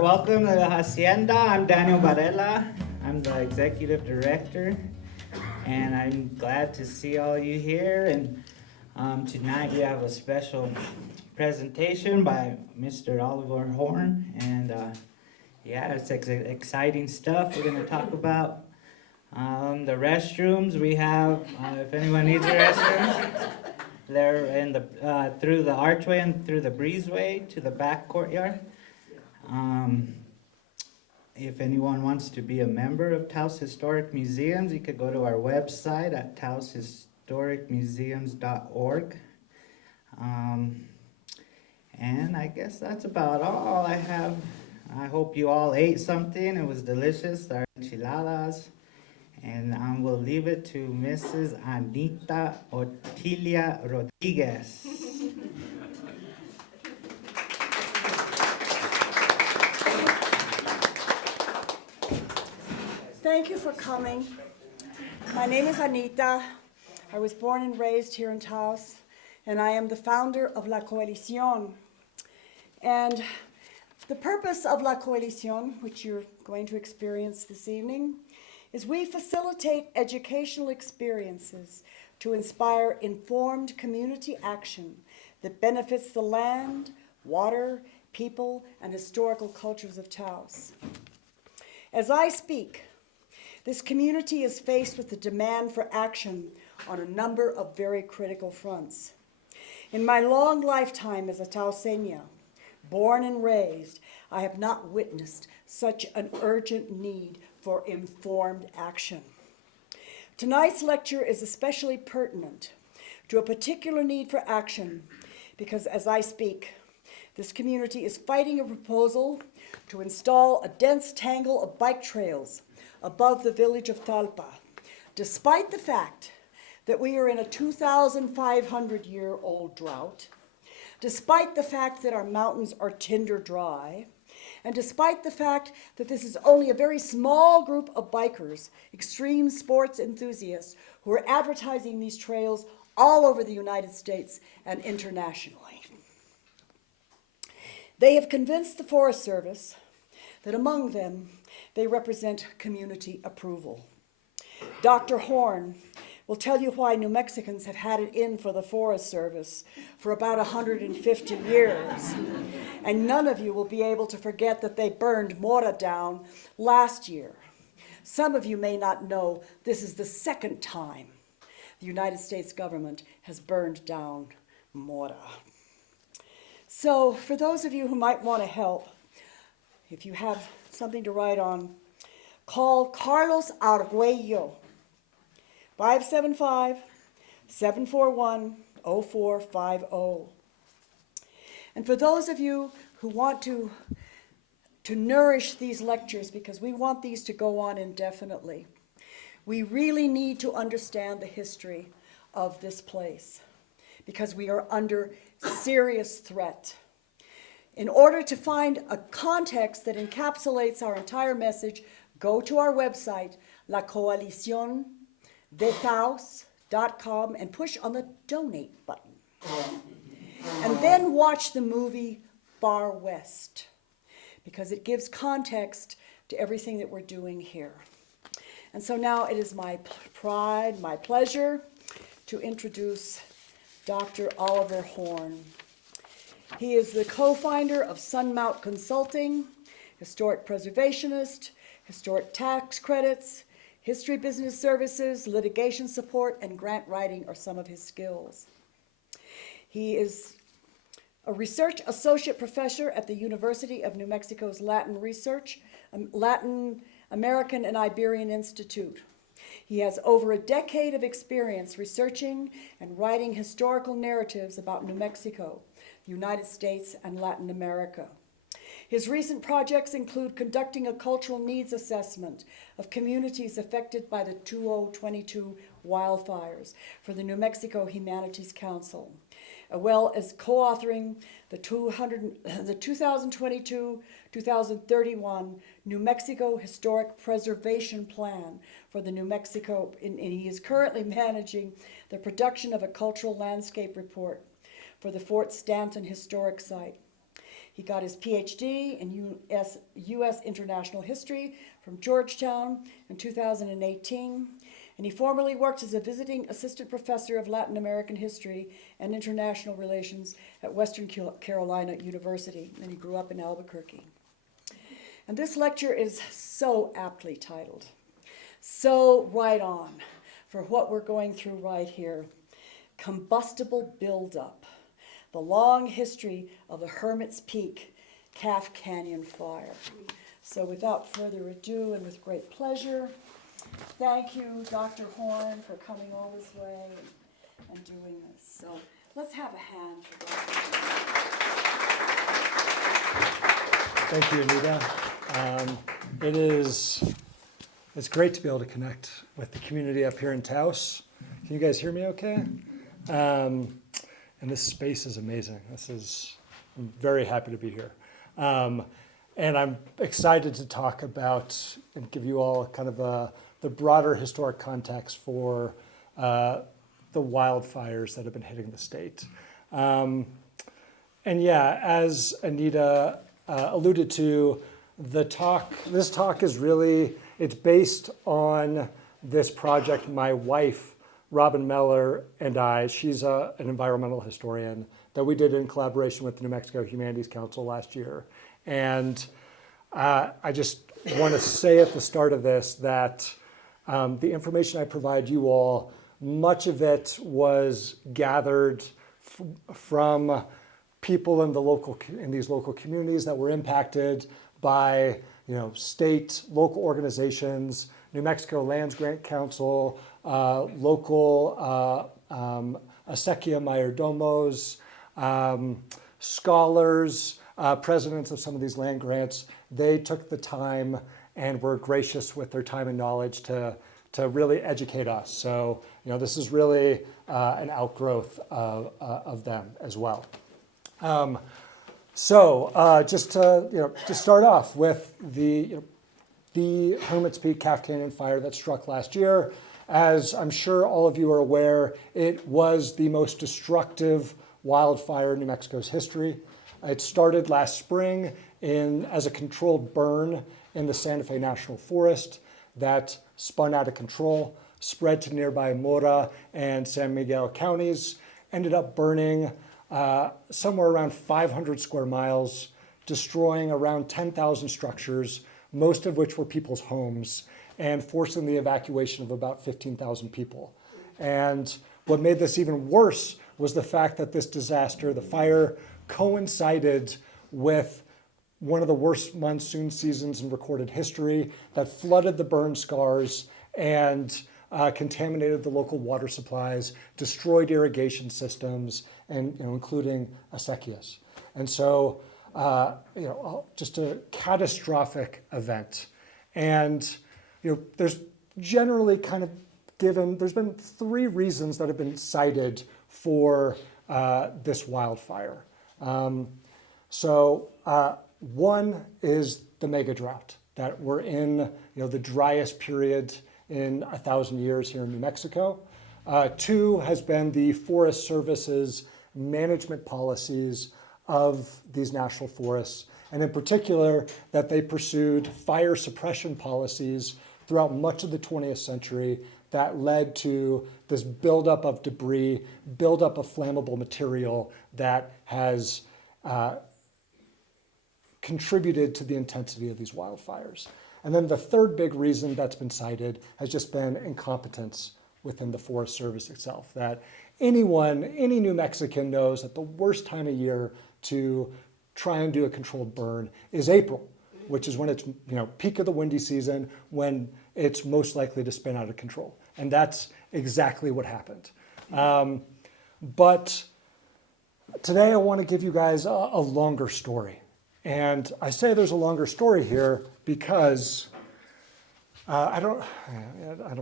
Welcome to the Hacienda. I'm Daniel Varela. I'm the executive director, and I'm glad to see all you here. And tonight we have a special presentation by Mr. Oliver Horn, and yeah, it's exciting stuff. We're gonna talk about the restrooms. We have, if anyone needs a restroom, they're in the through the archway and through the breezeway to the back courtyard. If anyone wants to be a member of Taos Historic Museums, you could go to our website at taoshistoricmuseums.org. And I guess that's about all I have. I hope you all ate something. It was delicious, our enchiladas. And I will leave it to Mrs. Anita Otilia Rodriguez. Thank you for coming. My name is Anita. I was born and raised here in Taos, and I am the founder of La Coalición. And the purpose of La Coalición, which you're going to experience this evening, is we facilitate educational experiences to inspire informed community action that benefits the land, water, people, and historical cultures of Taos. As I speak, this community is faced with the demand for action on a number of very critical fronts. In my long lifetime as a Taoseña, born and raised, I have not witnessed such an urgent need for informed action. Tonight's lecture is especially pertinent to a particular need for action because as I speak, this community is fighting a proposal to install a dense tangle of bike trails above the village of Talpa, despite the fact that we are in a 2,500-year-old drought, despite the fact that our mountains are tinder dry, and despite the fact that this is only a very small group of bikers, extreme sports enthusiasts, who are advertising these trails all over the United States and internationally. They have convinced the Forest Service that among them, they represent community approval. Dr. Horn will tell you why New Mexicans have had it in for the Forest Service for about 150 years. And none of you will be able to forget that they burned Mora down last year. Some of you may not know this is the second time the United States government has burned down Mora. So for those of you who might want to help, if you have something to write on, call Carlos Arguello, 575-741-0450. And for those of you who want to nourish these lectures, because we want these to go on indefinitely, we really need to understand the history of this place, because we are under serious threat. In order to find a context that encapsulates our entire message, go to our website, lacoalicióndetaos.com, and push on the donate button. And then watch the movie Far West, because it gives context to everything that we're doing here. And so now it is my pride, my pleasure to introduce Dr. Oliver Horn. He is the co-founder of Sunmount Consulting, historic preservationist, historic tax credits, history business services, litigation support, and grant writing are some of his skills. He is a research associate professor at the University of New Mexico's Latin American and Iberian Institute. He has over a decade of experience researching and writing historical narratives about New Mexico, the United States, and Latin America. His recent projects include conducting a cultural needs assessment of communities affected by the 2022 wildfires for the New Mexico Humanities Council, as well as co-authoring the 2022-2031 New Mexico Historic Preservation Plan for the New Mexico, and he is currently managing the production of a cultural landscape report for the Fort Stanton Historic Site. He got his PhD in U.S. International History from Georgetown in 2018, and he formerly worked as a visiting assistant professor of Latin American history and international relations at Western Carolina University, and he grew up in Albuquerque. And this lecture is so aptly titled, so right on for what we're going through right here. Combustible Buildup, the long history of the Hermit's Peak Calf Canyon fire. So without further ado and with great pleasure, thank you, Dr. Horn, for coming all this way and doing this. So let's have a hand for Dr. Thank you, Anita. It's great to be able to connect with the community up here in Taos. Can you guys hear me okay? And this space is amazing. I'm very happy to be here. And I'm excited to talk about and give you all kind of the broader historic context for the wildfires that have been hitting the state. And yeah, as Anita alluded to, this talk is really, it's based on this project my wife, Robin Meller, and I, she's an environmental historian, that we did in collaboration with the New Mexico Humanities Council last year. And I just want to say at the start of this that the information I provide you all, much of it was gathered from people in these local communities that were impacted by state, local organizations, New Mexico Lands Grant Council, local acequia mayordomos, scholars, presidents of some of these land grants. They took the time and were gracious with their time and knowledge to really educate us. So this is really an outgrowth of them as well. Just to start off with the Hermit's Peak Calf Canyon fire that struck last year. As I'm sure all of you are aware, it was the most destructive wildfire in New Mexico's history. It started last spring as a controlled burn in the Santa Fe National Forest that spun out of control, spread to nearby Mora and San Miguel counties, ended up burning somewhere around 500 square miles, destroying around 10,000 structures, most of which were people's homes, and forcing the evacuation of about 15,000 people. And what made this even worse was the fact that this disaster, the fire, coincided with one of the worst monsoon seasons in recorded history that flooded the burn scars and contaminated the local water supplies, destroyed irrigation systems, and including acequias. And so, just a catastrophic event. And there's generally there's been three reasons that have been cited for this wildfire. One is the mega drought, that we're in the driest period in 1,000 years here in New Mexico. Two has been the Forest Service's management policies of these national forests, and in particular that they pursued fire suppression policies throughout much of the 20th century that led to this buildup of debris, buildup of flammable material that has contributed to the intensity of these wildfires. And then the third big reason that's been cited has just been incompetence within the Forest Service itself, that any New Mexican knows that the worst time of year to try and do a controlled burn is April, which is when it's peak of the windy season, when it's most likely to spin out of control. And that's exactly what happened. But today I want to give you guys a longer story. And I say there's a longer story here because I don't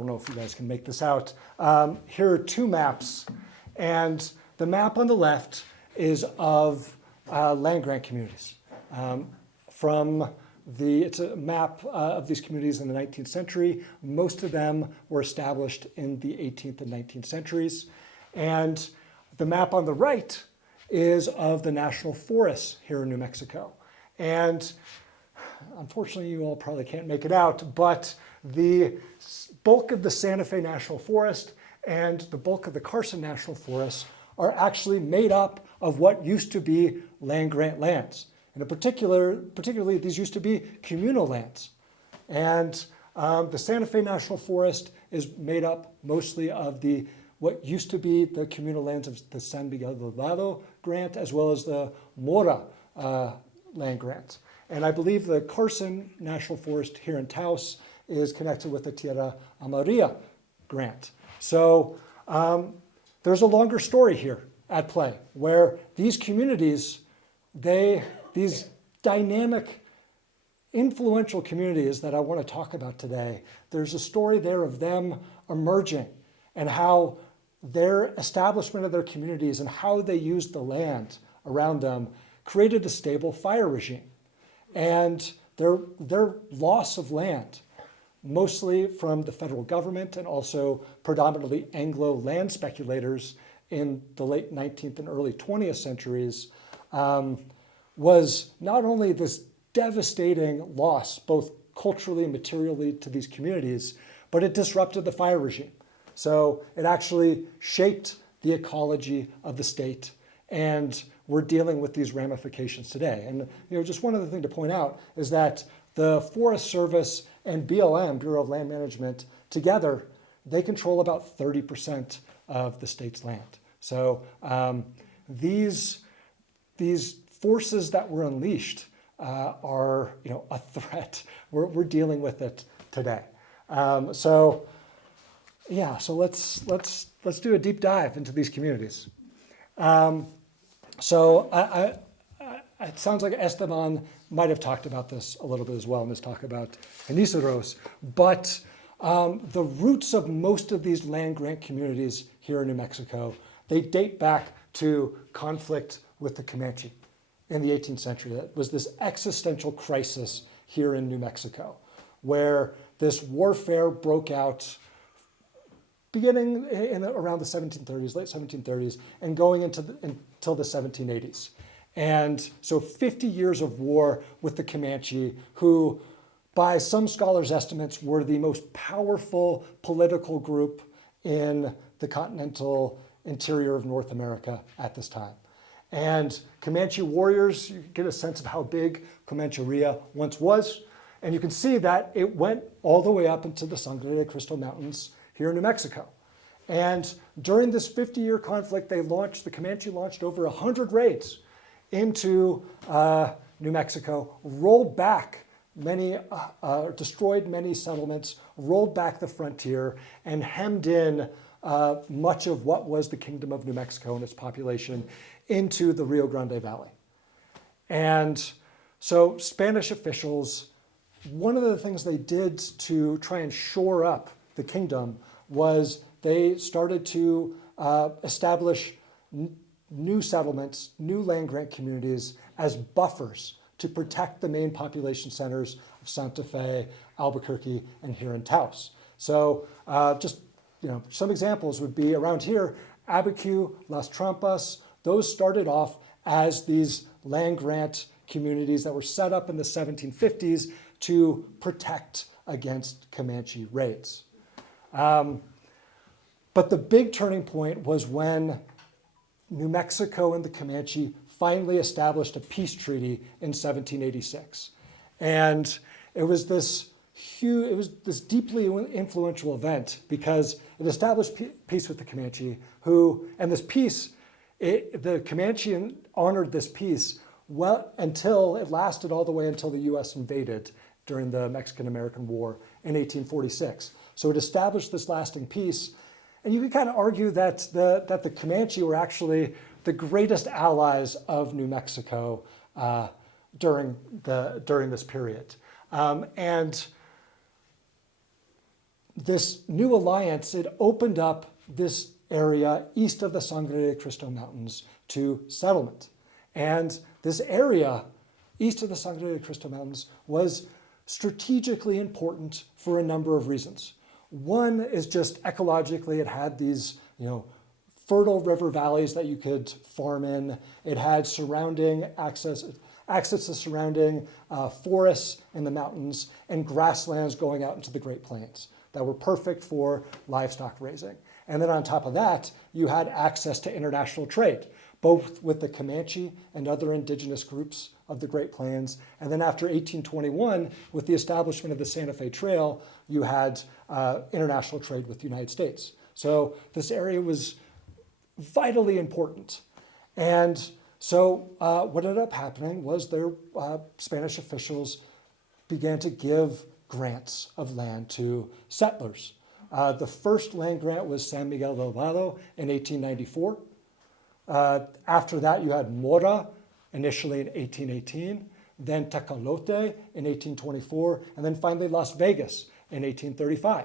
know if you guys can make this out. Here are two maps, and the map on the left is of land grant communities. It's a map of these communities in the 19th century. Most of them were established in the 18th and 19th centuries. And the map on the right is of the national forests here in New Mexico. And unfortunately, you all probably can't make it out, but the bulk of the Santa Fe National Forest and the bulk of the Carson National Forest are actually made up of what used to be land-grant lands. And in particularly, these used to be communal lands. And the Santa Fe National Forest is made up mostly of what used to be the communal lands of the San Miguel del Vado grant, as well as the Mora land grant. And I believe the Carson National Forest here in Taos is connected with the Tierra Amarilla grant. So there's a longer story here at play, where these communities, these dynamic, influential communities that I want to talk about today, there's a story there of them emerging and how their establishment of their communities and how they used the land around them created a stable fire regime. And their loss of land, mostly from the federal government and also predominantly Anglo land speculators in the late 19th and early 20th centuries, was not only this devastating loss, both culturally and materially to these communities, but it disrupted the fire regime. So it actually shaped the ecology of the state, and we're dealing with these ramifications today. And just one other thing to point out is that the Forest Service and BLM, Bureau of Land Management, together, they control about 30% of the state's land. So these forces that were unleashed are a threat. We're dealing with it today. So let's do a deep dive into these communities. So it sounds like Esteban might have talked about this a little bit as well in his talk about Genízaros, but the roots of most of these land grant communities here in New Mexico, they date back to conflict with the Comanche in the 18th century. That was this existential crisis here in New Mexico, where this warfare broke out beginning around the 1730s, late 1730s, and going until the 1780s. And so 50 years of war with the Comanche, who by some scholars' estimates were the most powerful political group in the continental interior of North America at this time. And Comanche warriors, you get a sense of how big Comancheria once was. And you can see that it went all the way up into the Sangre de Cristo Mountains here in New Mexico. And during this 50-year conflict, the Comanche launched over 100 raids into New Mexico, rolled back destroyed many settlements, rolled back the frontier, and hemmed in much of what was the Kingdom of New Mexico and its population into the Rio Grande Valley. And so Spanish officials, one of the things they did to try and shore up the kingdom was they started to establish new settlements, new land grant communities as buffers to protect the main population centers of Santa Fe, Albuquerque, and here in Taos. So some examples would be around here, Abiquiu, Las Trampas. Those started off as these land grant communities that were set up in the 1750s to protect against Comanche raids. But the big turning point was when New Mexico and the Comanche finally established a peace treaty in 1786. And it was this deeply influential event because it established peace with the Comanche, and this peace, the Comanche honored this peace until it lasted all the way until the U.S. invaded during the Mexican-American War in 1846. So it established this lasting peace. And you can kind of argue that the Comanche were actually the greatest allies of New Mexico during this period. And this new alliance, it opened up this area east of the Sangre de Cristo Mountains to settlement. And this area east of the Sangre de Cristo Mountains was strategically important for a number of reasons. One is just ecologically, it had these fertile river valleys that you could farm in. It had surrounding access to surrounding forests in the mountains and grasslands going out into the Great Plains that were perfect for livestock raising. And then on top of that, you had access to international trade, both with the Comanche and other indigenous groups of the Great Plains. And then after 1821, with the establishment of the Santa Fe Trail, you had international trade with the United States. So this area was vitally important. And so what ended up happening was their Spanish officials began to give grants of land to settlers. The first land grant was San Miguel del Vado in 1894. After that, you had Mora, initially in 1818, then Tecolote in 1824, and then finally Las Vegas in 1835.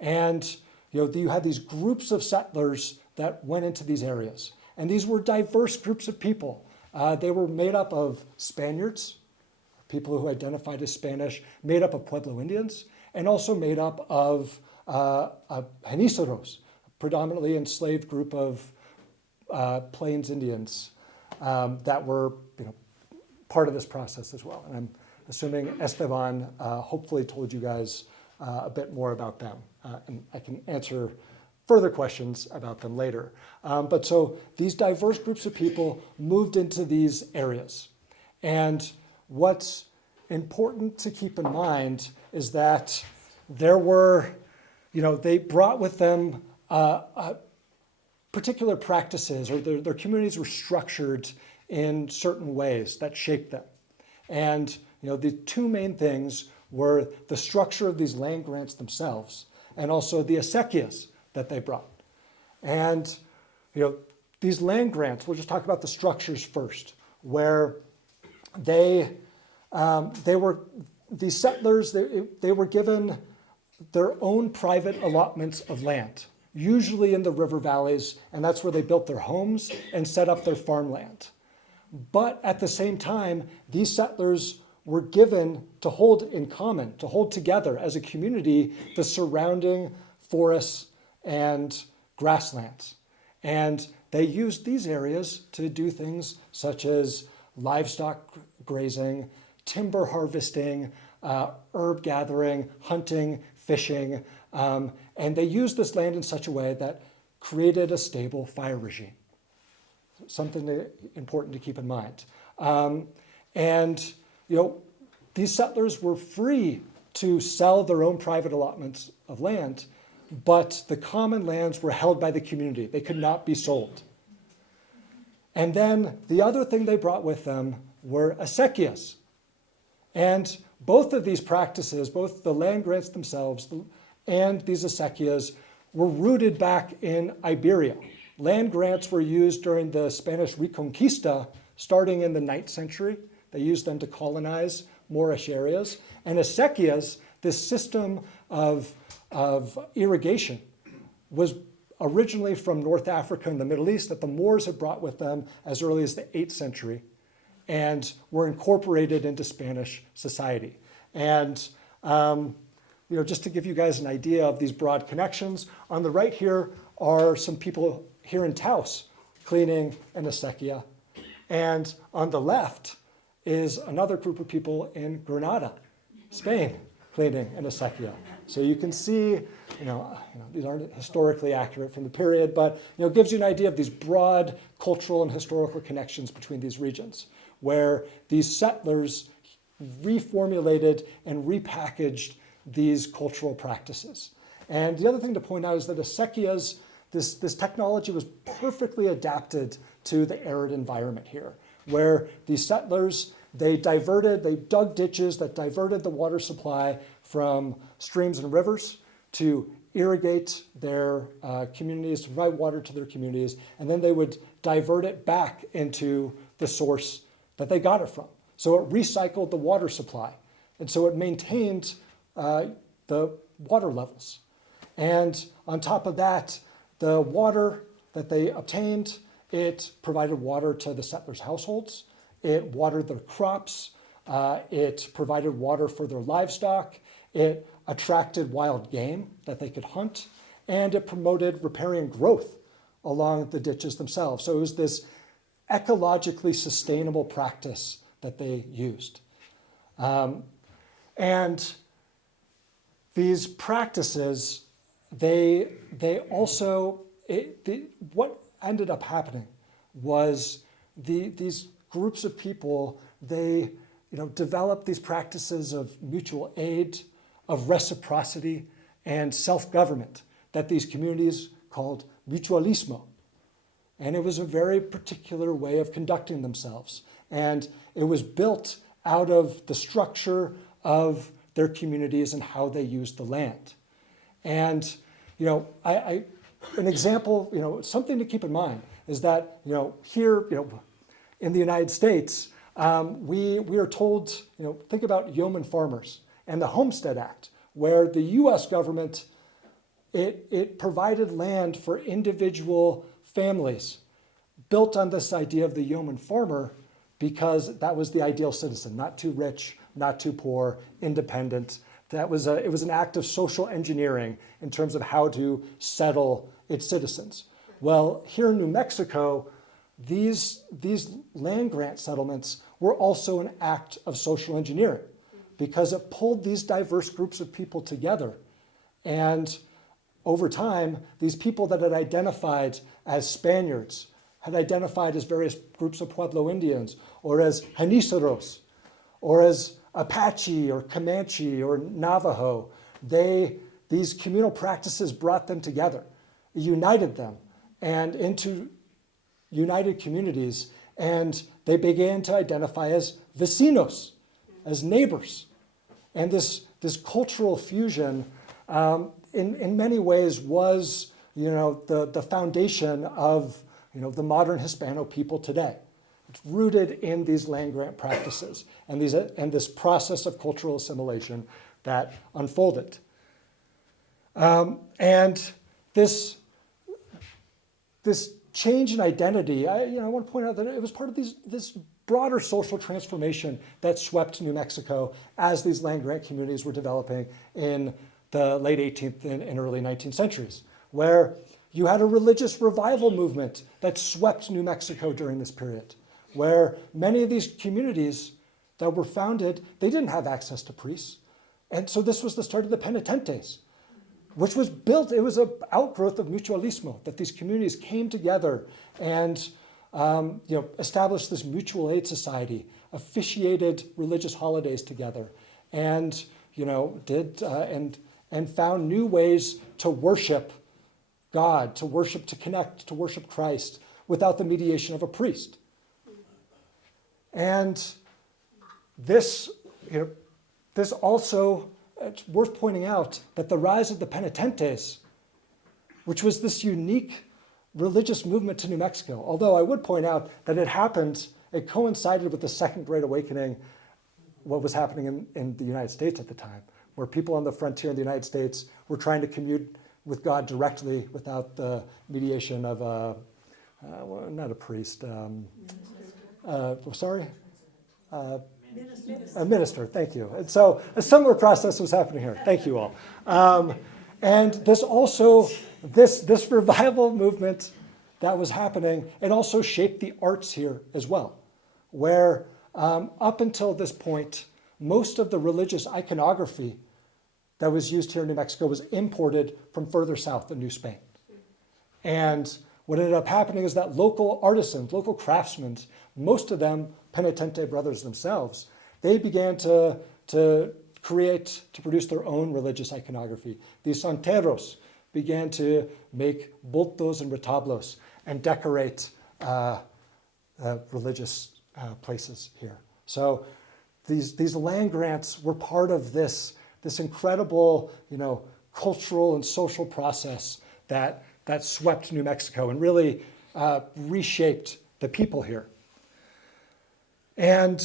And you had these groups of settlers that went into these areas. And these were diverse groups of people. They were made up of Spaniards, people who identified as Spanish, made up of Pueblo Indians, and also made up of Geniceros, predominantly enslaved group of Plains Indians that were part of this process as well. And I'm assuming Esteban hopefully told you guys a bit more about them. And I can answer further questions about them later. But so these diverse groups of people moved into these areas. And what's important to keep in mind is that there were, they brought with them particular practices, or their communities were structured in certain ways that shaped them. And the two main things were the structure of these land grants themselves, and also the acequias that they brought. And these land grants, we'll just talk about the structures first, where these settlers, they were given their own private allotments of land, usually in the river valleys, and that's where they built their homes and set up their farmland. But at the same time, these settlers were given to hold in common, to hold together as a community, the surrounding forests and grasslands. And they used these areas to do things such as livestock grazing, timber harvesting, herb gathering, hunting, fishing, and they used this land in such a way that created a stable fire regime. Something important to keep in mind. These settlers were free to sell their own private allotments of land, but the common lands were held by the community. They could not be sold. And then the other thing they brought with them were acequias. And both of these practices, both the land grants themselves and these acequias, were rooted back in Iberia. Land grants were used during the Spanish Reconquista, starting in the 9th century. They used them to colonize Moorish areas. And acequias, this system of irrigation, was originally from North Africa and the Middle East that the Moors had brought with them as early as the 8th century and were incorporated into Spanish society. And just to give you guys an idea of these broad connections, on the right here are some people here in Taos cleaning an acequia. And on the left is another group of people in Granada, Spain, cleaning an acequia. So you can see, these aren't historically accurate from the period, but it gives you an idea of these broad cultural and historical connections between these regions, where these settlers reformulated and repackaged these cultural practices. And the other thing to point out is that acequias, this technology was perfectly adapted to the arid environment here, where these settlers, they dug ditches that diverted the water supply from streams and rivers to irrigate their communities, to provide water to their communities, and then they would divert it back into the source that they got it from. So it recycled the water supply, and so it maintained the water levels. And on top of that, the water that they obtained, it provided water to the settlers' households, it watered their crops, it provided water for their livestock, it attracted wild game that they could hunt, and it promoted riparian growth along the ditches themselves. So it was this ecologically sustainable practice that they used. And these practices, what ended up happening was these groups of people, they developed these practices of mutual aid, of reciprocity, and self-government that these communities called mutualismo. And it was a very particular way of conducting themselves. And it was built out of the structure of their communities and how they used the land. And, an example, something to keep in mind is that, here, in the United States, we are told, think about yeoman farmers and the Homestead Act, where the US government, it provided land for individual families built on this idea of the yeoman farmer because that was the ideal citizen, not too rich, not too poor, independent. It was an act of social engineering in terms of how to settle its citizens. Well, here in New Mexico, these land grant settlements were also an act of social engineering because it pulled these diverse groups of people together. And over time, these people that had identified as Spaniards, had identified as various groups of Pueblo Indians, or as Janiceros, or as Apache, or Comanche, or Navajo. These communal practices brought them together, united them, and into united communities, and they began to identify as vecinos, as neighbors. And this cultural fusion, in many ways, was the foundation of the modern Hispano people today. It's rooted in these land grant practices and this process of cultural assimilation that unfolded. And this change in identity, I want to point out that it was part of this broader social transformation that swept New Mexico as these land grant communities were developing in the late 18th and early 19th centuries, where you had a religious revival movement that swept New Mexico during this period, where many of these communities that were founded, they didn't have access to priests. And so this was the start of the penitentes, which was built, it was an outgrowth of mutualismo, that these communities came together and established this mutual aid society, officiated religious holidays together, and and found new ways to worship God, to connect, to worship Christ without the mediation of a priest. And this also, it's worth pointing out that the rise of the penitentes, which was this unique religious movement to New Mexico, although I would point out that it coincided with the Second Great Awakening, what was happening in the United States at the time, where people on the frontier in the United States were trying to commune with God directly without the mediation of not a priest, a minister, thank you. And so a similar process was happening here. Thank you all. And this revival movement that was happening, it also shaped the arts here as well, where up until this point, most of the religious iconography that was used here in New Mexico was imported from further south in New Spain. And what ended up happening is that local artisans, local craftsmen, most of them penitente brothers themselves, they began to produce their own religious iconography. These santeros began to make bultos and retablos and decorate religious places here. So these land grants were part of this incredible, cultural and social process that swept New Mexico and really reshaped the people here. And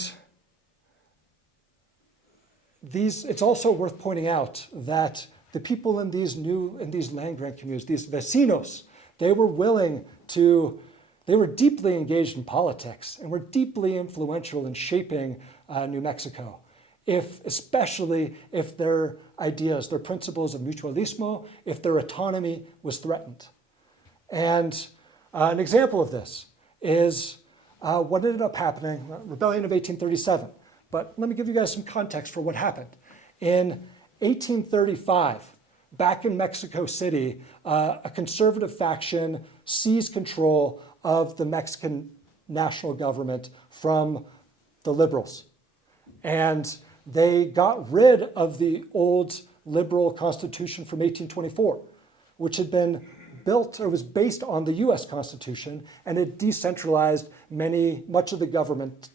it's also worth pointing out that the people in these land grant communities, these vecinos, they were deeply engaged in politics and were deeply influential in shaping New Mexico, especially if their ideas, their principles of mutualismo, if their autonomy was threatened. And An example of this is what ended up happening, Rebellion of 1837. But let me give you guys some context for what happened. In 1835, back in Mexico City, a conservative faction seized control of the Mexican national government from the liberals. And they got rid of the old liberal constitution from 1824, which had been built or was based on the US Constitution, and it decentralized much of the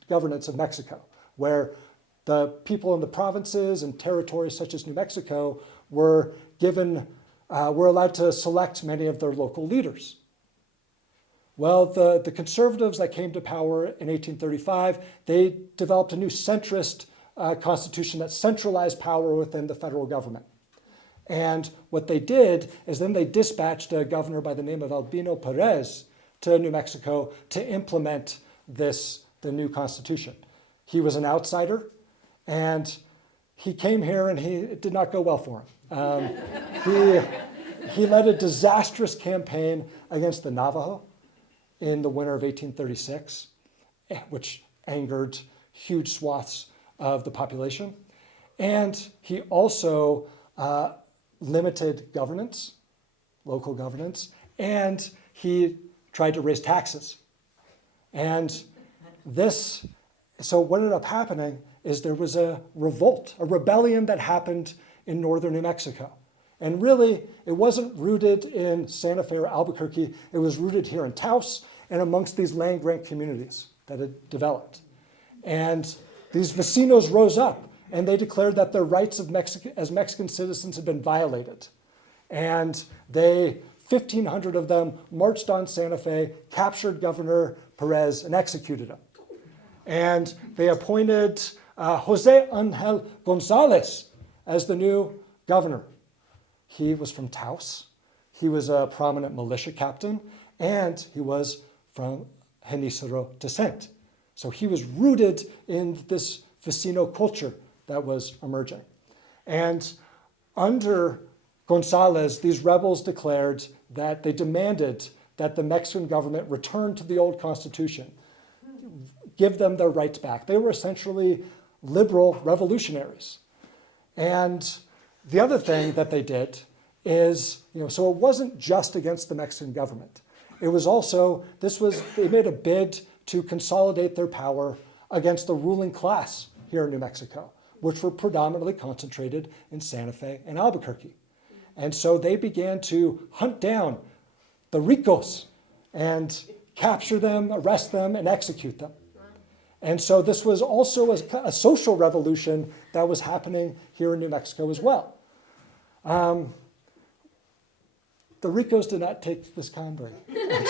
governance of Mexico, where the people in the provinces and territories such as New Mexico were allowed to select many of their local leaders. Well, the conservatives that came to power in 1835, they developed a new centrist constitution that centralized power within the federal government. And what they did is then they dispatched a governor by the name of Albino Perez to New Mexico to implement the new constitution. He was an outsider, and he came here and it did not go well for him. He led a disastrous campaign against the Navajo in the winter of 1836, which angered huge swaths of the population. And he also limited governance, local governance, and he tried to raise taxes. And so what ended up happening is there was a revolt, a rebellion that happened in northern New Mexico. And really, it wasn't rooted in Santa Fe or Albuquerque, it was rooted here in Taos and amongst these land-grant communities that had developed. And these vecinos rose up and they declared that their rights as Mexican citizens had been violated. And 1,500 of them marched on Santa Fe, captured Governor Perez, and executed him. And they appointed Jose Angel Gonzalez as the new governor. He was from Taos. He was a prominent militia captain, and he was from Genízaro descent. So he was rooted in this vecino culture that was emerging. And under Gonzalez, these rebels declared that they demanded that the Mexican government return to the old constitution, give them their rights back. They were essentially liberal revolutionaries. And the other thing that they did is, so it wasn't just against the Mexican government. It was also, they made a bid to consolidate their power against the ruling class here in New Mexico, which were predominantly concentrated in Santa Fe and Albuquerque. And so they began to hunt down the ricos and capture them, arrest them, and execute them. And so this was also a social revolution that was happening here in New Mexico as well. The ricos did not take this kindly.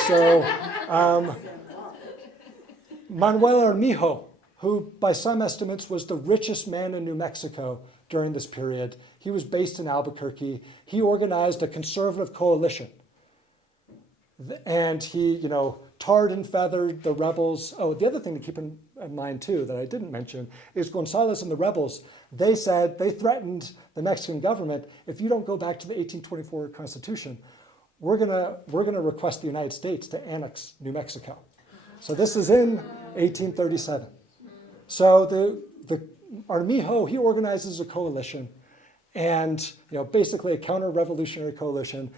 So Manuel Armijo, who by some estimates was the richest man in New Mexico during this period, he was based in Albuquerque. He organized a conservative coalition. And he, tarred and feathered the rebels. Oh, the other thing to keep in mind too that I didn't mention is Gonzalez and the rebels. They threatened the Mexican government, if you don't go back to the 1824 Constitution, we're gonna request the United States to annex New Mexico. So this is in 1837. So the Armijo, he organizes a coalition, and basically a counter-revolutionary coalition,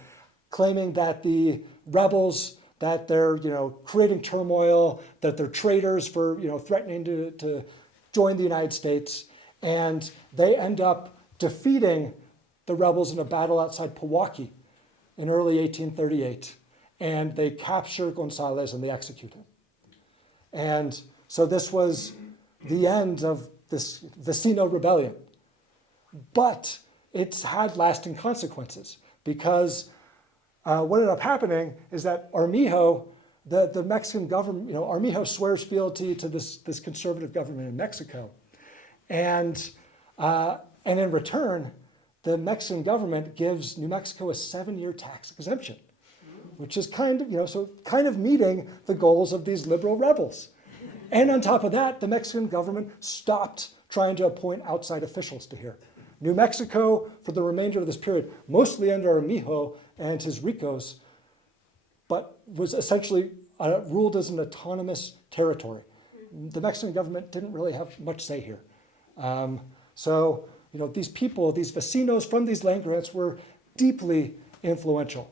claiming that the rebels, that they're creating turmoil, that they're traitors for threatening to join the United States, and they end up defeating the rebels in a battle outside Pewaukee in early 1838, and they capture Gonzalez and they execute him. And so this was the end of this vecino rebellion. But it's had lasting consequences, because what ended up happening is that Armijo, the Mexican government, Armijo swears fealty to this conservative government in Mexico. And in return, the Mexican government gives New Mexico a 7-year tax exemption, which is kind of meeting the goals of these liberal rebels. And on top of that, the Mexican government stopped trying to appoint outside officials to here. New Mexico, for the remainder of this period, mostly under Armijo and his ricos, but was essentially ruled as an autonomous territory. The Mexican government didn't really have much say here. So, these people, these vecinos from these land grants were deeply influential.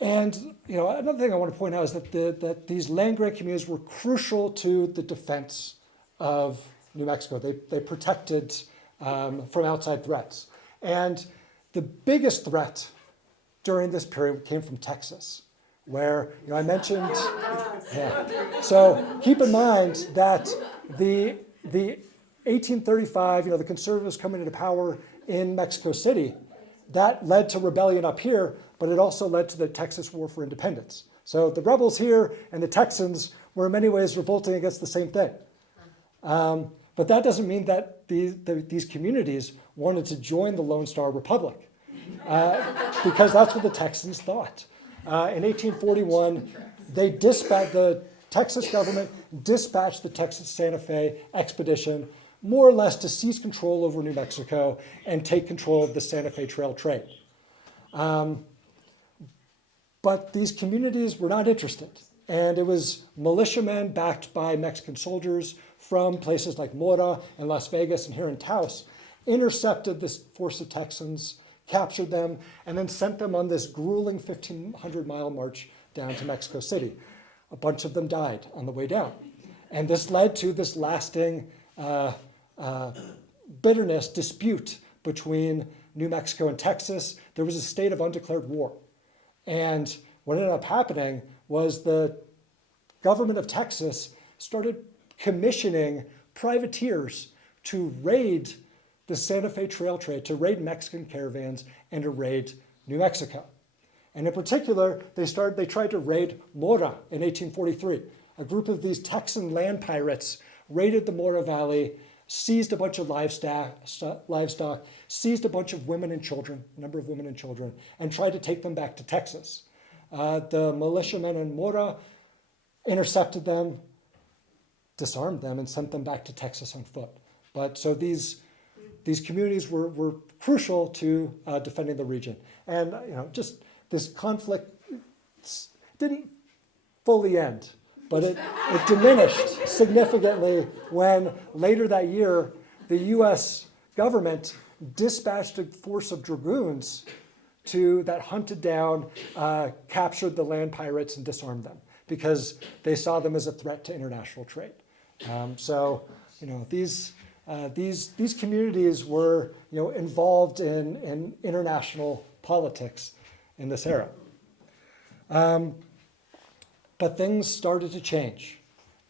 And, another thing I want to point out is that these land grant communities were crucial to the defense of New Mexico. They protected from outside threats. And the biggest threat during this period came from Texas, where, I mentioned, yeah. So keep in mind that the 1835, the conservatives coming into power in Mexico City, that led to rebellion up here, but it also led to the Texas War for Independence. So the rebels here and the Texans were in many ways revolting against the same thing. But that doesn't mean that these communities wanted to join the Lone Star Republic, because that's what the Texans thought. In 1841, the Texas government dispatched the Texas Santa Fe expedition more or less to seize control over New Mexico and take control of the Santa Fe Trail trade. But these communities were not interested. And it was militiamen backed by Mexican soldiers from places like Mora and Las Vegas and here in Taos intercepted this force of Texans, captured them, and then sent them on this grueling 1,500-mile march down to Mexico City. A bunch of them died on the way down. And this led to this lasting bitterness, dispute between New Mexico and Texas. There was a state of undeclared war. And what ended up happening was the government of Texas started commissioning privateers to raid the Santa Fe Trail trade, to raid Mexican caravans, and to raid New Mexico. And in particular, they tried to raid Mora in 1843. A group of these Texan land pirates raided the Mora Valley, seized a bunch of livestock, seized a bunch of women and children, a number of women and children, and tried to take them back to Texas. The militiamen in Mora intercepted them, disarmed them, and sent them back to Texas on foot. But so these communities were crucial to defending the region. And just this conflict didn't fully end, but it diminished significantly when later that year, the US government dispatched a force of dragoons that hunted down, captured the land pirates and disarmed them because they saw them as a threat to international trade. These communities were involved in international politics in this era. But things started to change.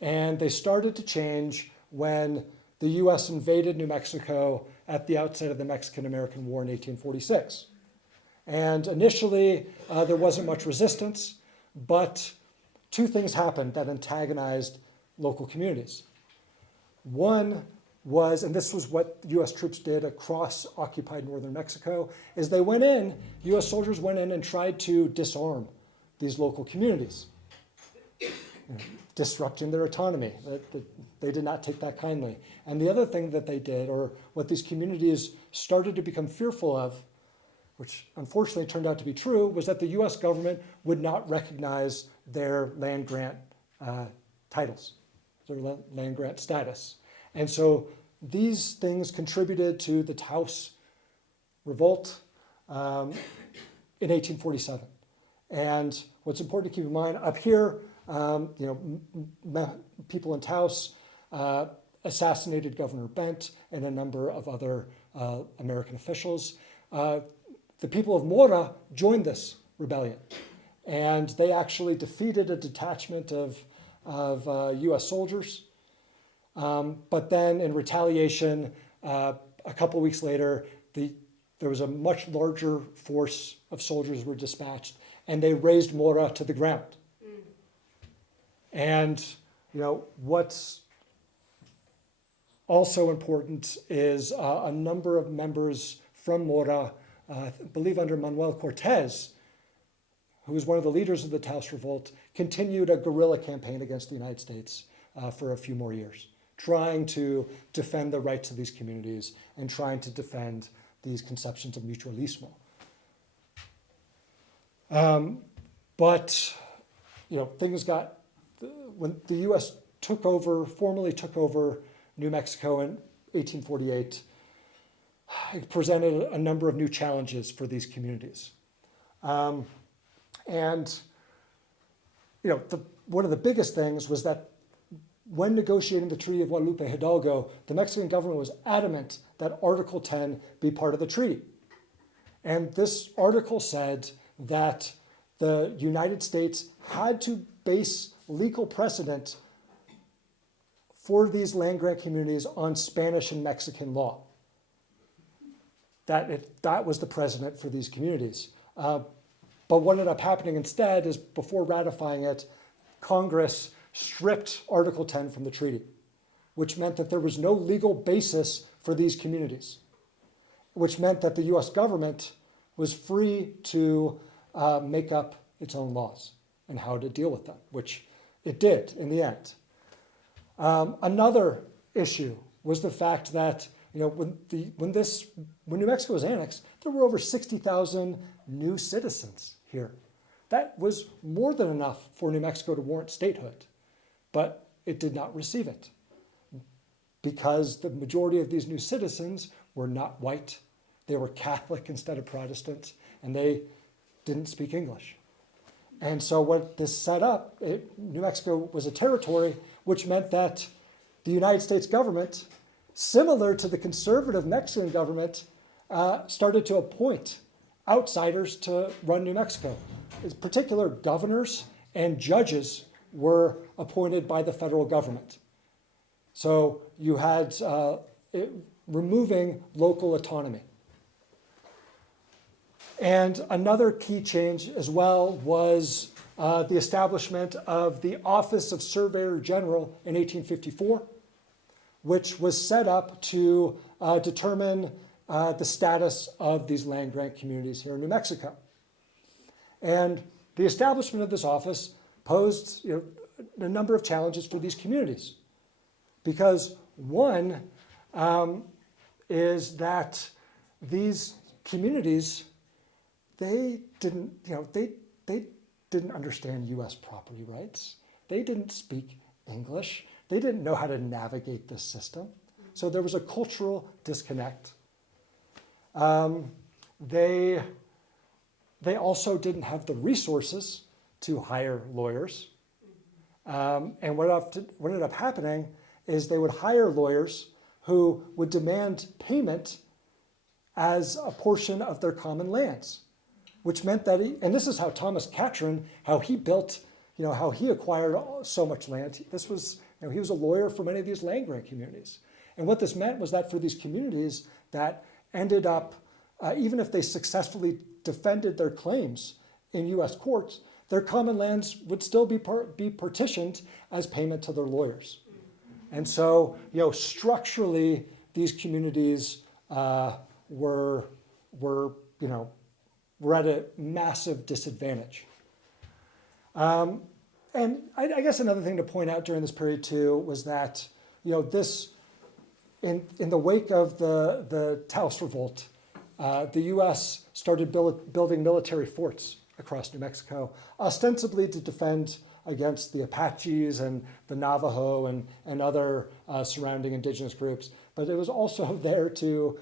And they started to change when the US invaded New Mexico at the outset of the Mexican-American War in 1846. And initially, there wasn't much resistance, but two things happened that antagonized local communities. One was, and this was what US troops did across occupied northern Mexico, is US soldiers went in and tried to disarm these local communities, disrupting their autonomy. They did not take that kindly. And the other thing that they did, or what these communities started to become fearful of, which unfortunately turned out to be true, was that the US government would not recognize their land grant titles, their land grant status. And so these things contributed to the Taos Revolt in 1847. And what's important to keep in mind, up here, people in Taos assassinated Governor Bent and a number of other American officials. The people of Mora joined this rebellion, and they actually defeated a detachment of US soldiers. But then in retaliation, a couple weeks later, there was a much larger force of soldiers were dispatched, and they razed Mora to the ground. And what's also important is a number of members from Mora, I believe under Manuel Cortez, who was one of the leaders of the Taos Revolt, continued a guerrilla campaign against the United States for a few more years, trying to defend the rights of these communities and trying to defend these conceptions of mutualismo. But things got, when the U.S. formally took over New Mexico in 1848, it presented a number of new challenges for these communities. And one of the biggest things was that when negotiating the Treaty of Guadalupe Hidalgo, the Mexican government was adamant that Article 10 be part of the treaty. And this article said that the United States had to base legal precedent for these land-grant communities on Spanish and Mexican law. That was the precedent for these communities. But what ended up happening instead is, before ratifying it, Congress stripped Article 10 from the treaty, which meant that there was no legal basis for these communities, which meant that the US government was free to make up its own laws and how to deal with them, which it did in the end. Another issue was the fact that when New Mexico was annexed, there were over 60,000 new citizens here. That was more than enough for New Mexico to warrant statehood, but it did not receive it because the majority of these new citizens were not white. They were Catholic instead of Protestant, and they didn't speak English. And so what this set up, New Mexico was a territory, which meant that the United States government, similar to the conservative Mexican government, started to appoint outsiders to run New Mexico. In particular, governors and judges were appointed by the federal government. So you had removing local autonomy. And another key change as well was the establishment of the Office of Surveyor General in 1854, which was set up to determine the status of these land-grant communities here in New Mexico. And the establishment of this office posed a number of challenges for these communities. Because one is that these communities, they didn't understand US property rights. They didn't speak English. They didn't know how to navigate this system. So there was a cultural disconnect. They also didn't have the resources to hire lawyers. And what ended up happening is they would hire lawyers who would demand payment as a portion of their common lands, which meant that and this is how Thomas Catron, how he built, how he acquired so much land. This was, he was a lawyer for many of these land-grant communities. And what this meant was that for these communities that ended up, even if they successfully defended their claims in US courts, their common lands would still be partitioned as payment to their lawyers. And so, structurally, these communities were at a massive disadvantage. And I guess another thing to point out during this period too was that, this, in the wake of the Taos Revolt, the U.S. started building military forts across New Mexico, ostensibly to defend against the Apaches and the Navajo and other surrounding indigenous groups. But it was also there to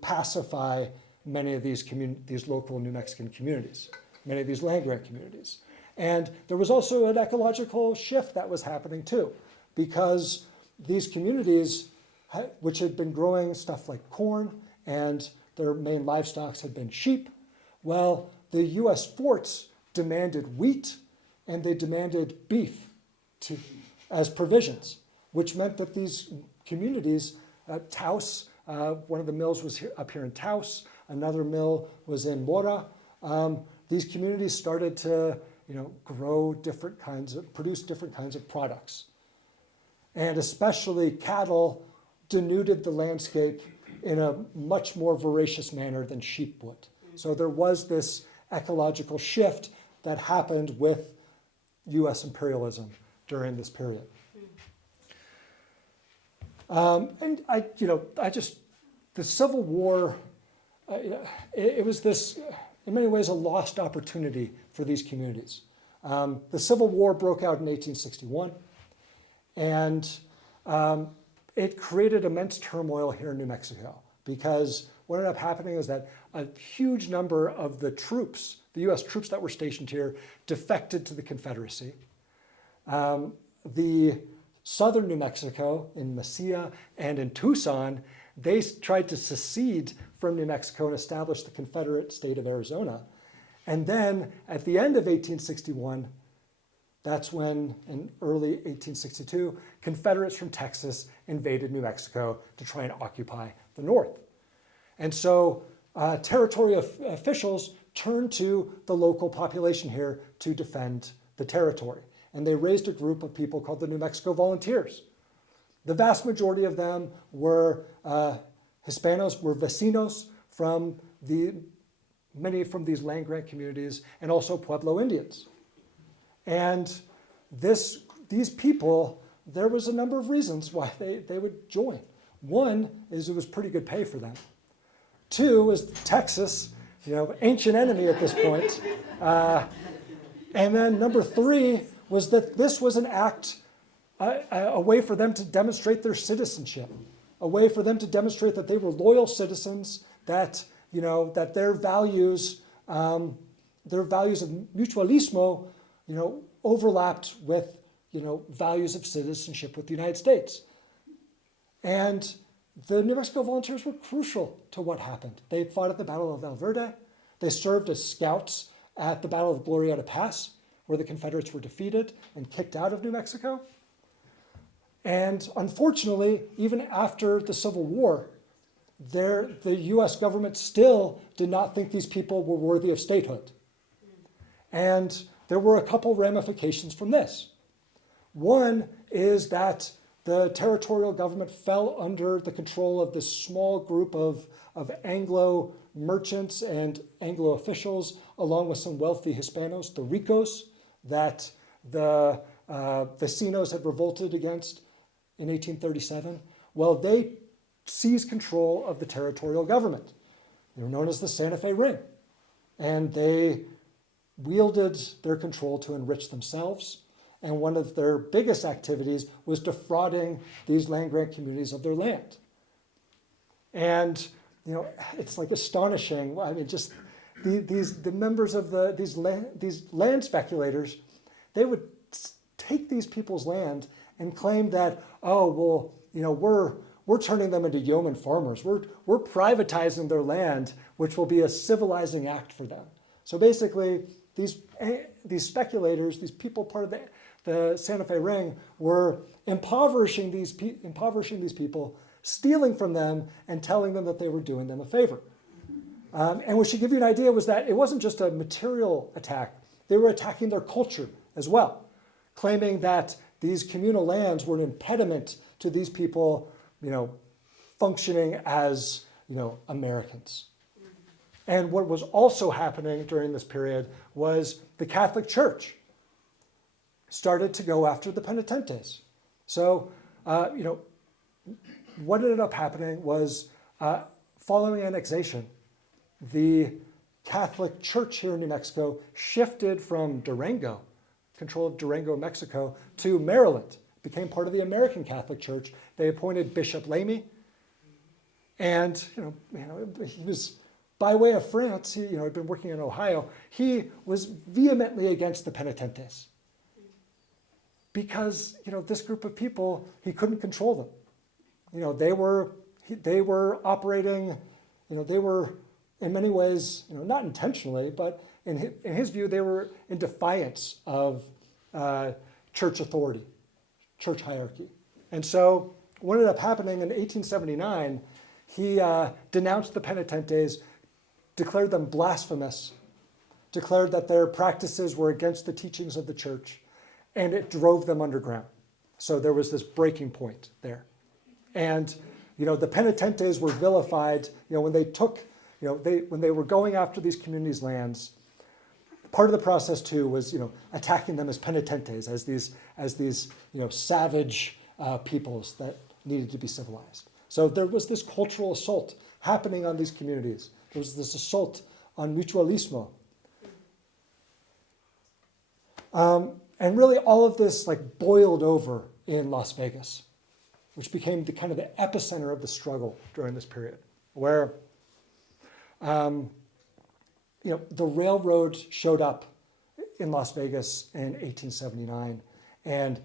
pacify many of these local New Mexican communities, many of these land-grant communities. And there was also an ecological shift that was happening too, because these communities, which had been growing stuff like corn and their main livestock had been sheep, well, the US forts demanded wheat and they demanded beef as provisions, which meant that these communities, Taos, one of the mills was up here in Taos, another mill was in Mora. These communities started to produce different kinds of products. And especially cattle denuded the landscape in a much more voracious manner than sheep would. So there was this ecological shift that happened with US imperialism during this period. And the Civil War, it was this in many ways, a lost opportunity for these communities. The Civil War broke out in 1861, and it created immense turmoil here in New Mexico, because what ended up happening is that a huge number of the troops, the US troops that were stationed here, defected to the Confederacy. The southern New Mexico, in Mesilla and in Tucson, they tried to secede from New Mexico and establish the Confederate state of Arizona. And then at the end of 1861, that's when, in early 1862, Confederates from Texas invaded New Mexico to try and occupy the north. And so territorial officials turned to the local population here to defend the territory. And they raised a group of people called the New Mexico Volunteers. The vast majority of them were Hispanos, were vecinos from many from these land-grant communities, and also Pueblo Indians. And these people, there was a number of reasons why they would join. One is it was pretty good pay for them. Two is Texas, ancient enemy at this point. And then number three was that this was an act, a way for them to demonstrate their citizenship, a way for them to demonstrate that they were loyal citizens, that that their values of mutualismo, overlapped with values of citizenship with the United States. And the New Mexico Volunteers were crucial to what happened. They fought at the Battle of El Verde. They served as scouts at the Battle of Glorieta Pass, where the Confederates were defeated and kicked out of New Mexico. And unfortunately, even after the Civil War, the US government still did not think these people were worthy of statehood. And there were a couple ramifications from this. One is that the territorial government fell under the control of this small group of Anglo merchants and Anglo officials, along with some wealthy Hispanos, the ricos, that the vecinos had revolted against in 1837. Well, they seized control of the territorial government. They were known as the Santa Fe Ring. And they wielded their control to enrich themselves. And one of their biggest activities was defrauding these land-grant communities of their land. And it's like astonishing. I mean, just the members of these land speculators, they would take these people's land and claim that, we're turning them into yeoman farmers. We're privatizing their land, which will be a civilizing act for them. So basically, these speculators, these people part of the Santa Fe Ring, were impoverishing these people, stealing from them, and telling them that they were doing them a favor. And what should give you an idea was that it wasn't just a material attack. They were attacking their culture as well, claiming that these communal lands were an impediment to these people, functioning as, Americans. And what was also happening during this period was the Catholic Church started to go after the penitentes. So, what ended up happening was, following annexation, the Catholic Church here in New Mexico shifted from Durango, control of Durango, Mexico, to Maryland, became part of the American Catholic Church. They appointed Bishop Lamy, and he was, by way of France, he had been working in Ohio. He was vehemently against the penitentes because this group of people, he couldn't control them. They were operating. They were in many ways, not intentionally, but in his view, they were in defiance of church authority, church hierarchy. And so what ended up happening in 1879, he denounced the penitentes, declared them blasphemous, declared that their practices were against the teachings of the church, and it drove them underground. So there was this breaking point there. And the penitentes were vilified when they took, when they were going after these communities' lands. Part of the process too was attacking them as penitentes, as these savage peoples that needed to be civilized. So there was this cultural assault happening on these communities. There was this assault on mutualismo. And really all of this like boiled over in Las Vegas, which became the kind of the epicenter of the struggle during this period, where the railroad showed up in Las Vegas in 1879, and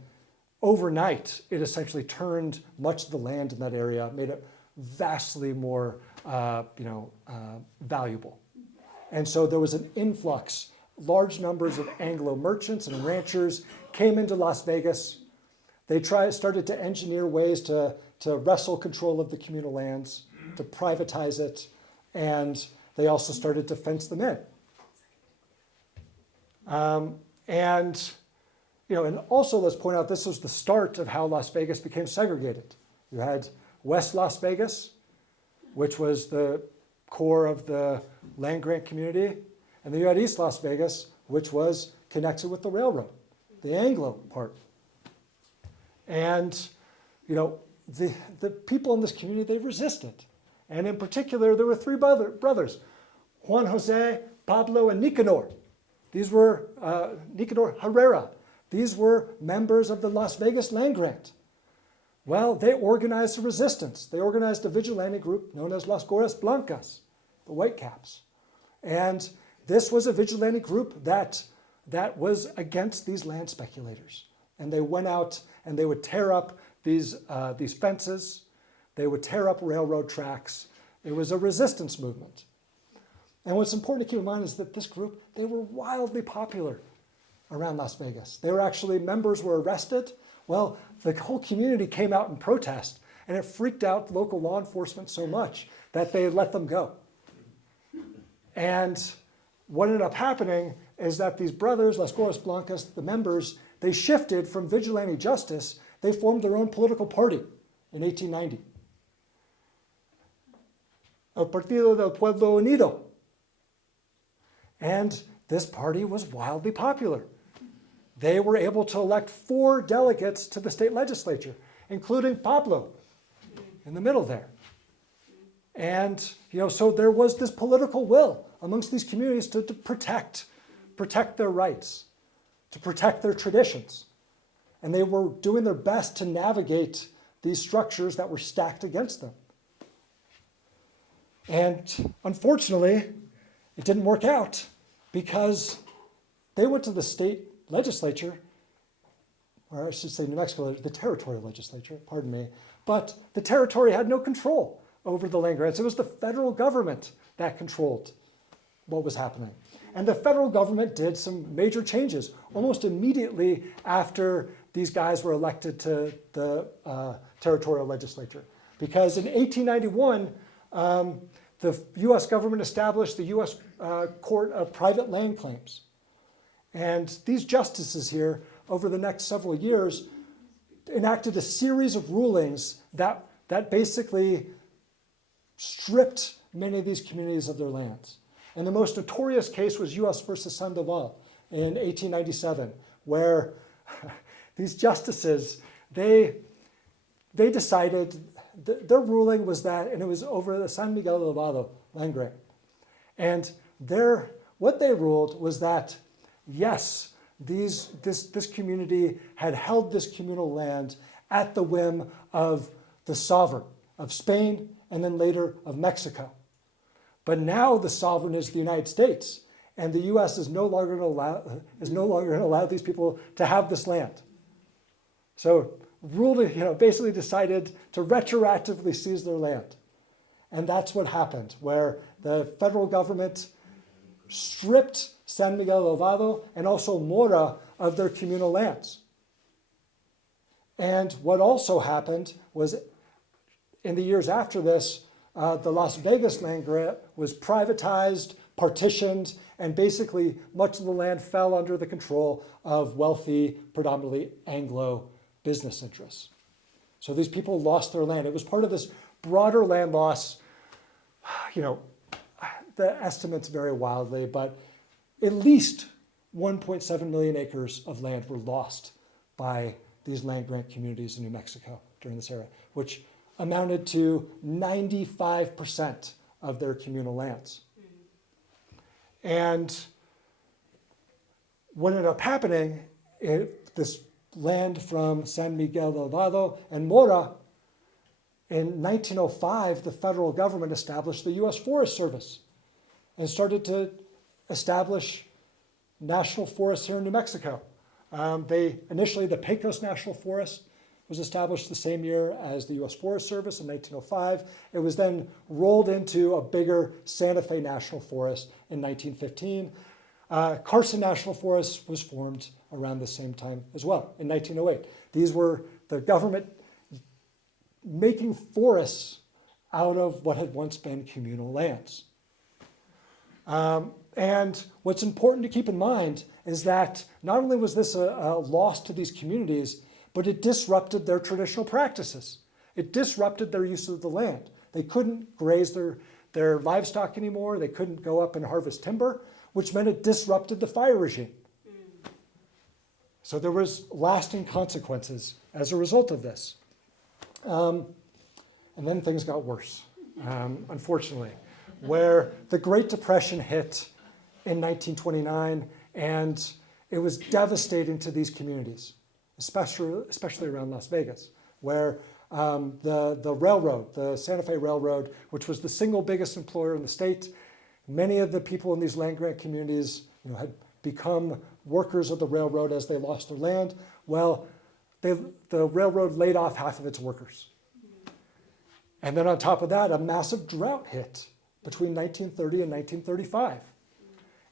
overnight it essentially turned much of the land in that area, made it vastly more valuable. And so there was an influx. Large numbers of Anglo merchants and ranchers came into Las Vegas. They started to engineer ways to wrestle control of the communal lands, to privatize it, and they also started to fence them in. And also let's point out this was the start of how Las Vegas became segregated. You had West Las Vegas, which was the core of the land grant community, and then you had East Las Vegas, which was connected with the railroad, the Anglo part. And the people in this community, they resisted. And in particular, there were three brothers, Juan Jose, Pablo, and Nicanor. These were Nicanor Herrera. These were members of the Las Vegas land grant. Well, they organized a resistance. They organized a vigilante group known as Las Gorras Blancas, the Whitecaps. And this was a vigilante group that was against these land speculators. And they went out and they would tear up these fences. They would tear up railroad tracks. It was a resistance movement. And what's important to keep in mind is that this group, they were wildly popular around Las Vegas. They were actually, members were arrested. Well, the whole community came out in protest, and it freaked out local law enforcement so much that they let them go. And what ended up happening is that these brothers, Las Gorras Blancas, the members, they shifted from vigilante justice. They formed their own political party in 1890. El Partido del Pueblo Unido. And this party was wildly popular. They were able to elect 4 delegates to the state legislature, including Pablo in the middle there. And so there was this political will amongst these communities to protect their rights, to protect their traditions. And they were doing their best to navigate these structures that were stacked against them. And unfortunately, it didn't work out because they went to the state legislature, or I should say New Mexico, the territorial legislature, pardon me, but the territory had no control over the land grants. It was the federal government that controlled what was happening. And the federal government did some major changes almost immediately after these guys were elected to the territorial legislature. Because in 1891, the U.S. government established the U.S. Court of Private Land Claims. And these justices here, over the next several years, enacted a series of rulings that basically stripped many of these communities of their lands. And the most notorious case was U.S. versus Sandoval in 1897, where these justices, they decided, their ruling was that, and it was over the San Miguel de Lavado land grant. And what they ruled was that, yes, this community had held this communal land at the whim of the sovereign of Spain and then later of Mexico. But now the sovereign is the United States, and the U.S. is no longer going to allow these people to have this land. So basically decided to retroactively seize their land. And that's what happened, where the federal government stripped San Miguel de Lavado and also Mora of their communal lands. And what also happened was, in the years after this, the Las Vegas land grant was privatized, partitioned, and basically much of the land fell under the control of wealthy, predominantly Anglo business interests. So these people lost their land. It was part of this broader land loss. The estimates vary wildly, but at least 1.7 million acres of land were lost by these land grant communities in New Mexico during this era, which amounted to 95% of their communal lands. And what ended up happening, this land from San Miguel del Vado and Mora, in 1905, the federal government established the U.S. Forest Service and started to establish national forests here in New Mexico. Initially, the Pecos National Forest was established the same year as the U.S. Forest Service in 1905. It was then rolled into a bigger Santa Fe National Forest in 1915. Carson National Forest was formed around the same time as well, in 1908. These were the government making forests out of what had once been communal lands. And what's important to keep in mind is that not only was this a loss to these communities, but it disrupted their traditional practices. It disrupted their use of the land. They couldn't graze their livestock anymore. They couldn't go up and harvest timber, which meant it disrupted the fire regime. So there was lasting consequences as a result of this. And then things got worse, unfortunately, where the Great Depression hit in 1929, and it was devastating to these communities, especially around Las Vegas, where the railroad, the Santa Fe Railroad, which was the single biggest employer in the state, many of the people in these land-grant communities had become workers of the railroad as they lost their land. Well, the railroad laid off half of its workers. And then on top of that, a massive drought hit between 1930 and 1935.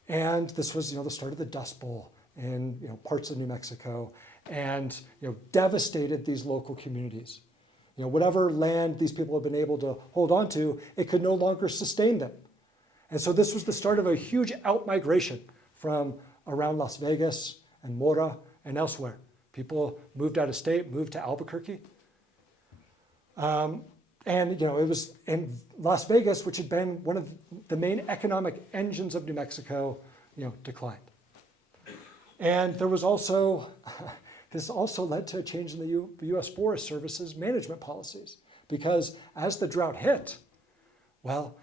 And this was the start of the Dust Bowl in parts of New Mexico, and devastated these local communities. Whatever land these people had been able to hold on to, it could no longer sustain them. And so this was the start of a huge out-migration from around Las Vegas and Mora and elsewhere. People moved out of state, moved to Albuquerque. And it was in Las Vegas, which had been one of the main economic engines of New Mexico, declined. And there was also, this also led to a change in the U.S. Forest Service's management policies, because as the drought hit, well,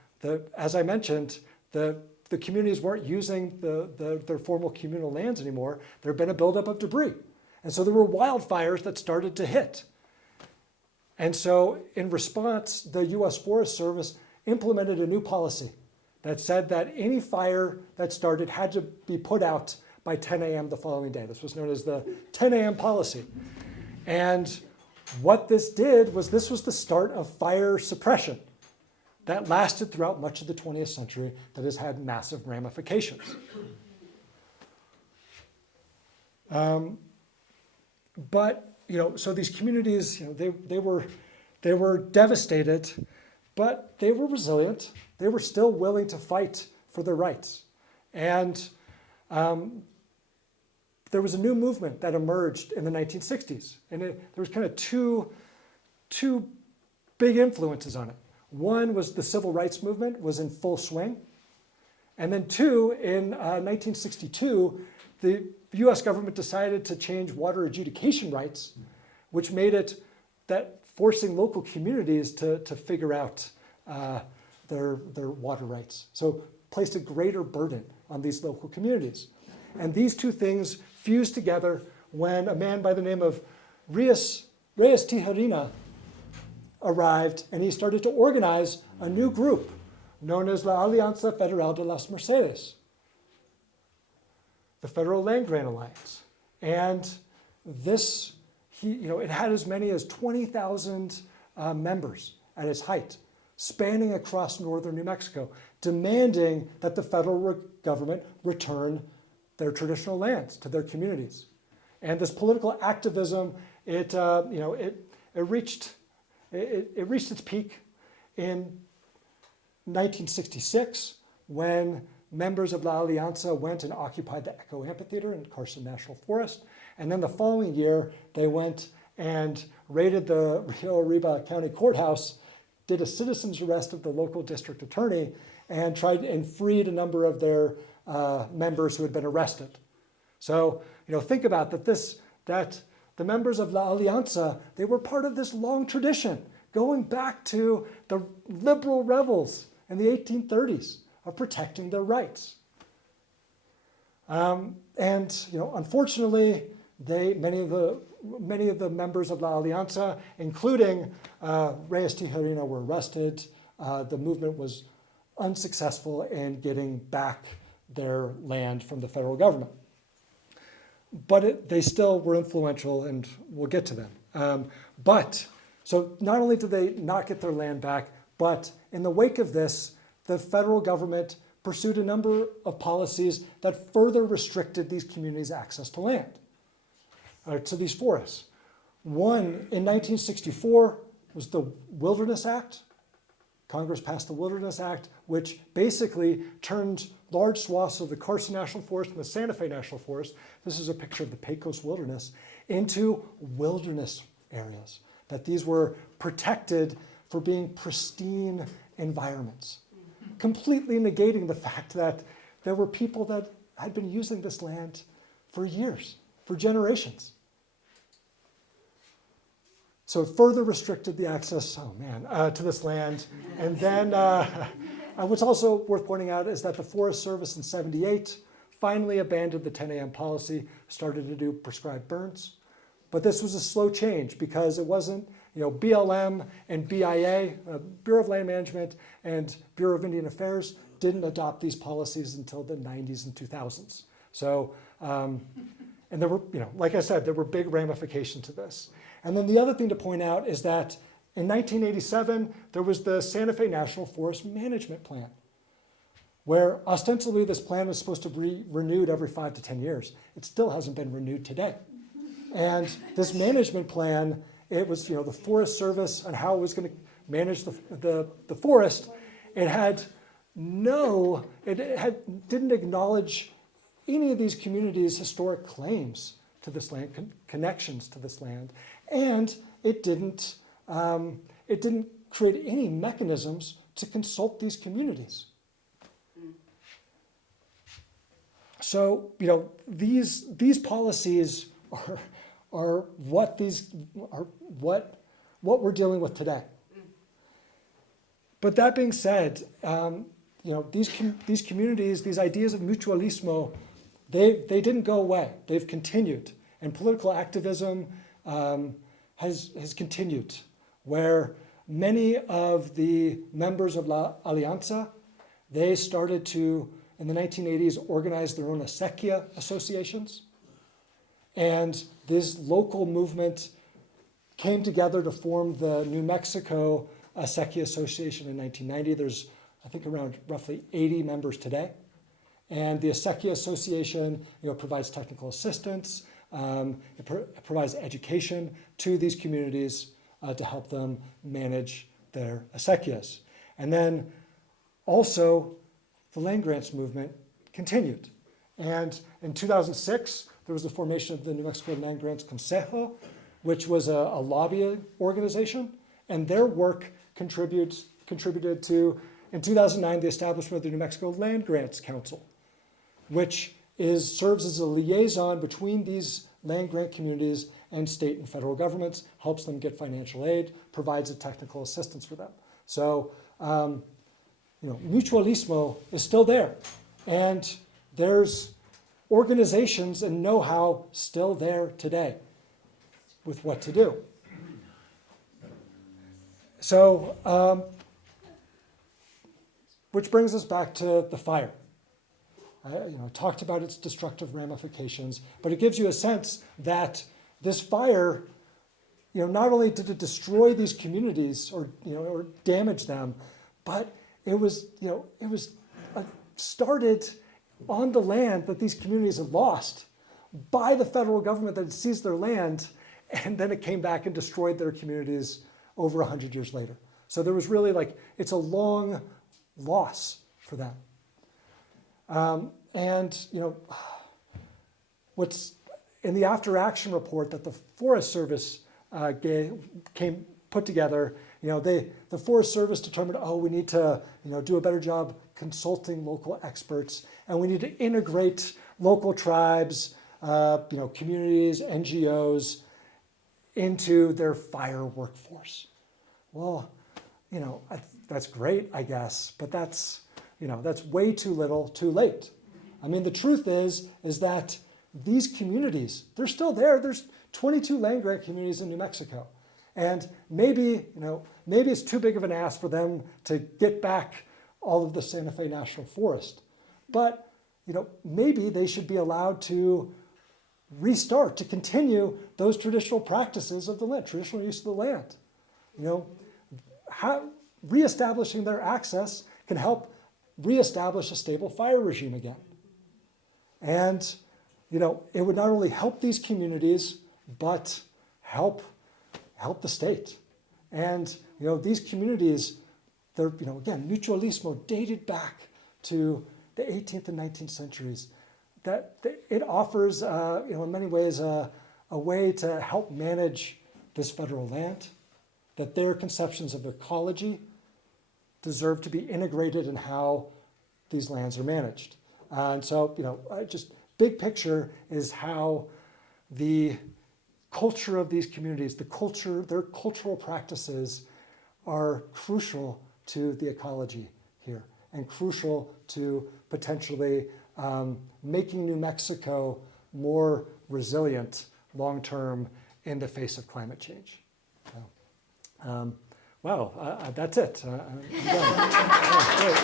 as I mentioned, the communities weren't using their formal communal lands anymore. There had been a buildup of debris. And so there were wildfires that started to hit. And so in response, the U.S. Forest Service implemented a new policy that said that any fire that started had to be put out by 10 a.m. the following day. This was known as the 10 a.m. policy. And what this did was this was the start of fire suppression that lasted throughout much of the 20th century, that has had massive ramifications. But so these communities, they were devastated, but they were resilient. They were still willing to fight for their rights. And there was a new movement that emerged in the 1960s. And there was kind of two big influences on it. One was the civil rights movement was in full swing. And then two, in 1962, the U.S. government decided to change water adjudication rights, which made it that forcing local communities to figure out their water rights. So placed a greater burden on these local communities. And these two things fused together when a man by the name of Reyes Tijerina arrived, and he started to organize a new group known as La Alianza Federal de las Mercedes, the Federal Land Grant Alliance. And this, it had as many as 20,000 members at its height, spanning across northern New Mexico, demanding that the federal government return their traditional lands to their communities. And this political activism, it reached its peak in 1966, when members of La Alianza went and occupied the Echo Amphitheater in Carson National Forest. And then the following year, they went and raided the Rio Arriba County Courthouse, did a citizen's arrest of the local district attorney, and tried and freed a number of their members who had been arrested. So, think about that the members of La Alianza, they were part of this long tradition, going back to the liberal rebels in the 1830s of protecting their rights. And unfortunately, many of the members of La Alianza, including Reyes Tijerina, were arrested. The movement was unsuccessful in getting back their land from the federal government. But they still were influential, and we'll get to them. So not only did they not get their land back, but in the wake of this, the federal government pursued a number of policies that further restricted these communities' access to land, to these forests. One, in 1964, was the Wilderness Act. Congress passed the Wilderness Act, which basically turned large swaths of the Carson National Forest and the Santa Fe National Forest, this is a picture of the Pecos Wilderness, into wilderness areas. That these were protected for being pristine environments, completely negating the fact that there were people that had been using this land for years, for generations. So it further restricted the access, to this land. And then what's also worth pointing out is that the Forest Service in '78 finally abandoned the 10 a.m. policy, started to do prescribed burns. But this was a slow change because it wasn't, BLM and BIA, Bureau of Land Management and Bureau of Indian Affairs didn't adopt these policies until the 90s and 2000s. So, and there were, like I said, there were big ramifications to this. And then the other thing to point out is that in 1987, there was the Santa Fe National Forest Management Plan, where ostensibly this plan was supposed to be renewed every 5 to 10 years. It still hasn't been renewed today. And this management plan, it was the Forest Service and how it was going to manage the forest. It didn't acknowledge any of these communities' historic claims to this land, connections to this land, and it didn't create any mechanisms to consult these communities. So these policies are what we're dealing with today. But that being said, these communities, these ideas of mutualismo, they didn't go away. They've continued, and political activism has continued, where many of the members of La Alianza, they started to, in the 1980s, organize their own acequia associations. And this local movement came together to form the New Mexico Acequia Association in 1990. There's, I think, around roughly 80 members today. And the Acequia Association, provides technical assistance, it provides education to these communities to help them manage their acequias. And then also, the land grants movement continued. And in 2006, there was the formation of the New Mexico Land Grants Consejo, which was a lobbying organization, and their work contributed to, in 2009, the establishment of the New Mexico Land Grants Council, which serves as a liaison between these land grant communities and state and federal governments, helps them get financial aid, provides a technical assistance for them. So, mutualismo is still there, and there's organizations and know-how still there today with what to do. So, which brings us back to the fire. I talked about its destructive ramifications, but it gives you a sense that this fire, not only did it destroy these communities or damage them, but it was started on the land that these communities had lost by the federal government that had seized their land, and then it came back and destroyed their communities over 100 years later. So there was really it's a long loss for them. What's in the after action report that the Forest Service put together, the Forest Service determined, we need to, do a better job consulting local experts, and we need to integrate local tribes, communities, NGOs into their fire workforce. Well, that's great, I guess, but that's way too little, too late. I mean, the truth is that these communities, they're still there. There's 22 land grant communities in New Mexico. And maybe it's too big of an ask for them to get back all of the Santa Fe National Forest. But, maybe they should be allowed to restart, to continue those traditional practices of the land, traditional use of the land. Reestablishing their access can help reestablish a stable fire regime again. And, it would not only help these communities, but help the state. And, these communities, they're, again, mutualismo dated back to the 18th and 19th centuries. That it offers, in many ways, a way to help manage this federal land, that their conceptions of ecology deserve to be integrated in how these lands are managed. And so, just big picture is how the culture of these communities, their cultural practices are crucial to the ecology here and crucial to potentially making New Mexico more resilient long-term in the face of climate change. So, wow, that's it. I'm done. Yeah, great.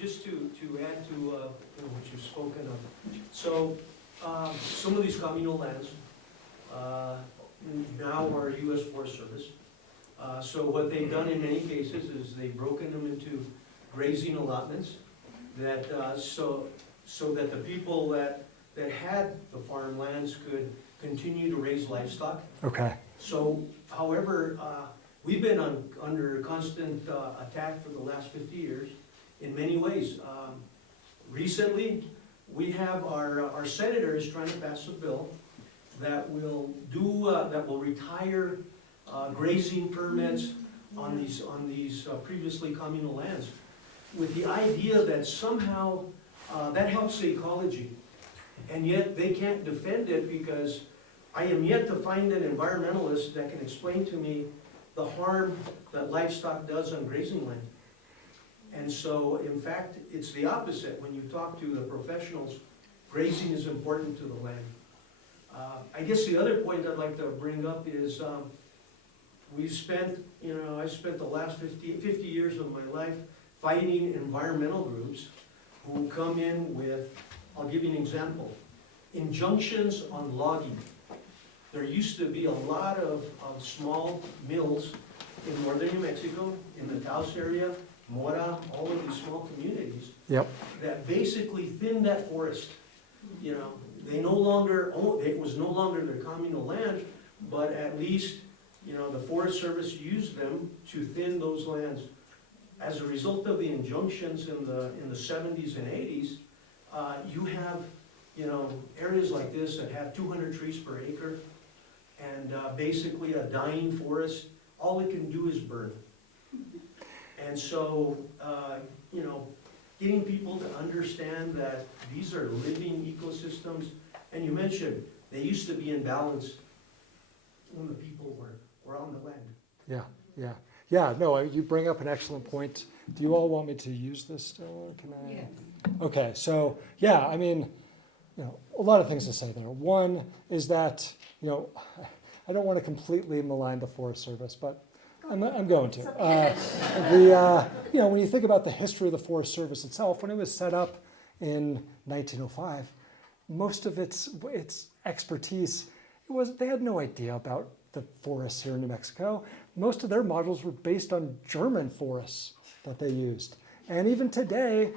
Just to add to what you've spoken of. So some of these communal lands now are U.S. Forest Service. So what they've done in many cases is they've broken them into grazing allotments that so that the people that had the farmlands could continue to raise livestock. Okay. So, however, we've been under constant attack for the last 50 years in many ways. Recently, we have our senators trying to pass a bill that will retire grazing permits on these previously communal lands, with the idea that somehow that helps the ecology, and yet they can't defend it because I am yet to find an environmentalist that can explain to me the harm that livestock does on grazing land. And so, in fact, it's the opposite. When you talk to the professionals, grazing is important to the land. I guess the other point I'd like to bring up is I spent the last 50 years of my life fighting environmental groups who come in with, I'll give you an example, injunctions on logging. There used to be a lot of small mills in northern New Mexico, in the Taos area, Mora, all of these small communities. Yep. That basically thinned that forest. They no longer it was no longer their communal land, but at least, the Forest Service used them to thin those lands. As a result of the injunctions in the 70s and 80s, you have, areas like this that have 200 trees per acre, and basically a dying forest. All it can do is burn. And so, getting people to understand that these are living ecosystems, and you mentioned they used to be in balance when the people were on the land. Yeah. No, you bring up an excellent point. Do you all want me to use this still, or can I? Yes. Okay, so yeah, I mean, a lot of things to say there. One is that, I don't want to completely malign the Forest Service, but I'm going to. When you think about the history of the Forest Service itself, when it was set up in 1905, most of its expertise, they had no idea about the forests here in New Mexico. Most of their models were based on German forests that they used. And even today,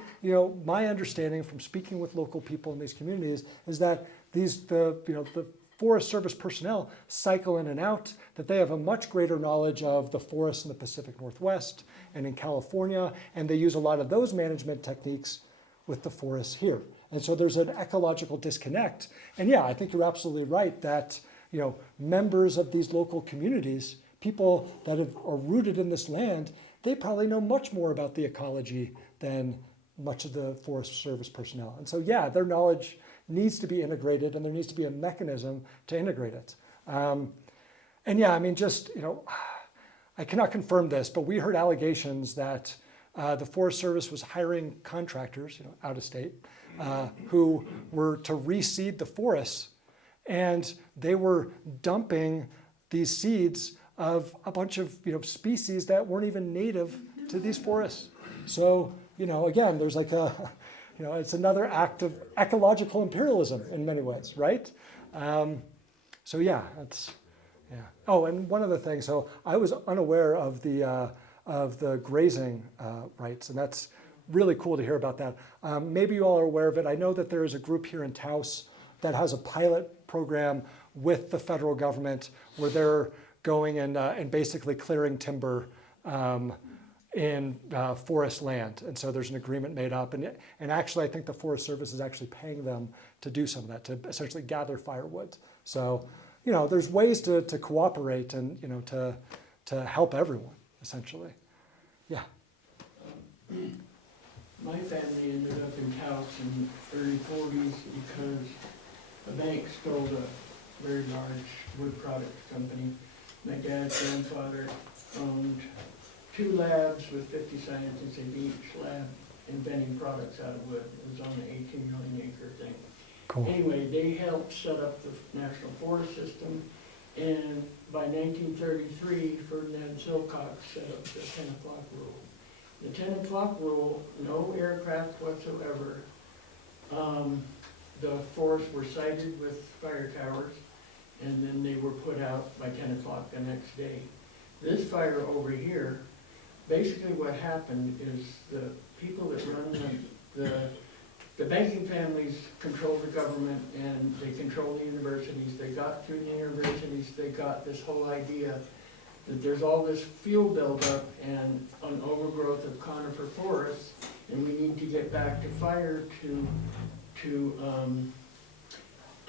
my understanding from speaking with local people in these communities is that the Forest Service personnel cycle in and out, that they have a much greater knowledge of the forests in the Pacific Northwest and in California, and they use a lot of those management techniques with the forests here. And so there's an ecological disconnect. And yeah, I think you're absolutely right that members of these local communities, people that are rooted in this land, they probably know much more about the ecology than much of the Forest Service personnel. And so yeah, their knowledge needs to be integrated, and there needs to be a mechanism to integrate it. And yeah, I mean, just, I cannot confirm this, but we heard allegations that the Forest Service was hiring contractors, out of state, who were to reseed the forests, and they were dumping these seeds of a bunch of species that weren't even native to these forests. So again, there's like it's another act of ecological imperialism in many ways, right? So yeah, that's yeah. Oh, and one other thing. So I was unaware of the grazing rights, and that's really cool to hear about that. Maybe you all are aware of it. I know that there is a group here in Taos that has a pilot program with the federal government where they're going and basically clearing timber in forest land. And so there's an agreement made up. And actually, I think the Forest Service is actually paying them to do some of that, to essentially gather firewood. So, there's ways to cooperate and, to help everyone, essentially. Yeah. My family ended up in Taos in the early 40s because a bank stole a very large wood products company. My dad's grandfather owned 2 labs with 50 scientists in each lab inventing products out of wood. It was on an 18 million acre thing. Cool. Anyway, they helped set up the National Forest System, and by 1933, Ferdinand Silcox set up the 10 o'clock rule. The 10 o'clock rule, no aircraft whatsoever. The forests were sited with fire towers, and then they were put out by 10 o'clock the next day. This fire over here, basically what happened is the people that run the banking families control the government, and they control the universities. They got through the universities, they got this whole idea that there's all this fuel buildup and an overgrowth of conifer forests, and we need to get back to fire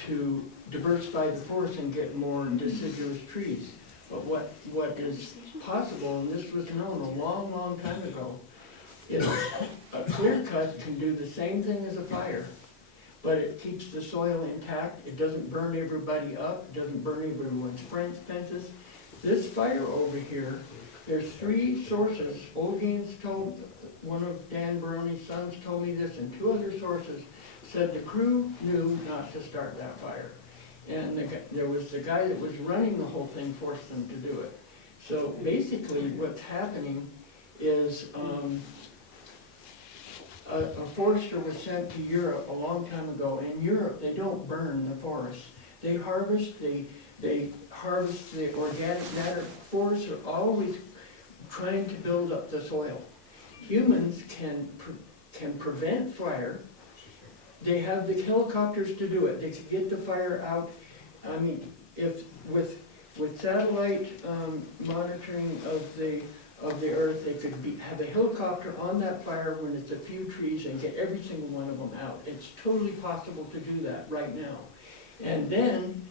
to diversify the forest and get more deciduous trees. But what is possible, and this was known a long, long time ago, is a clear cut can do the same thing as a fire, but it keeps the soil intact. It doesn't burn everybody up. It doesn't burn everyone's fences. This fire over here, there's 3 sources. Olgane's told, one of Dan Baroni's sons told me this, and 2 other sources said the crew knew not to start that fire. And there was the guy that was running the whole thing forced them to do it. So basically what's happening is a forester was sent to Europe a long time ago. In Europe, they don't burn the forest. They harvest, they harvest the organic matter. Forests are always trying to build up the soil. Humans can prevent fire. They have the helicopters to do it. They can get the fire out. I mean, if with satellite monitoring of the earth, they could have a helicopter on that fire when it's a few trees and get every single one of them out. It's totally possible to do that right now. And then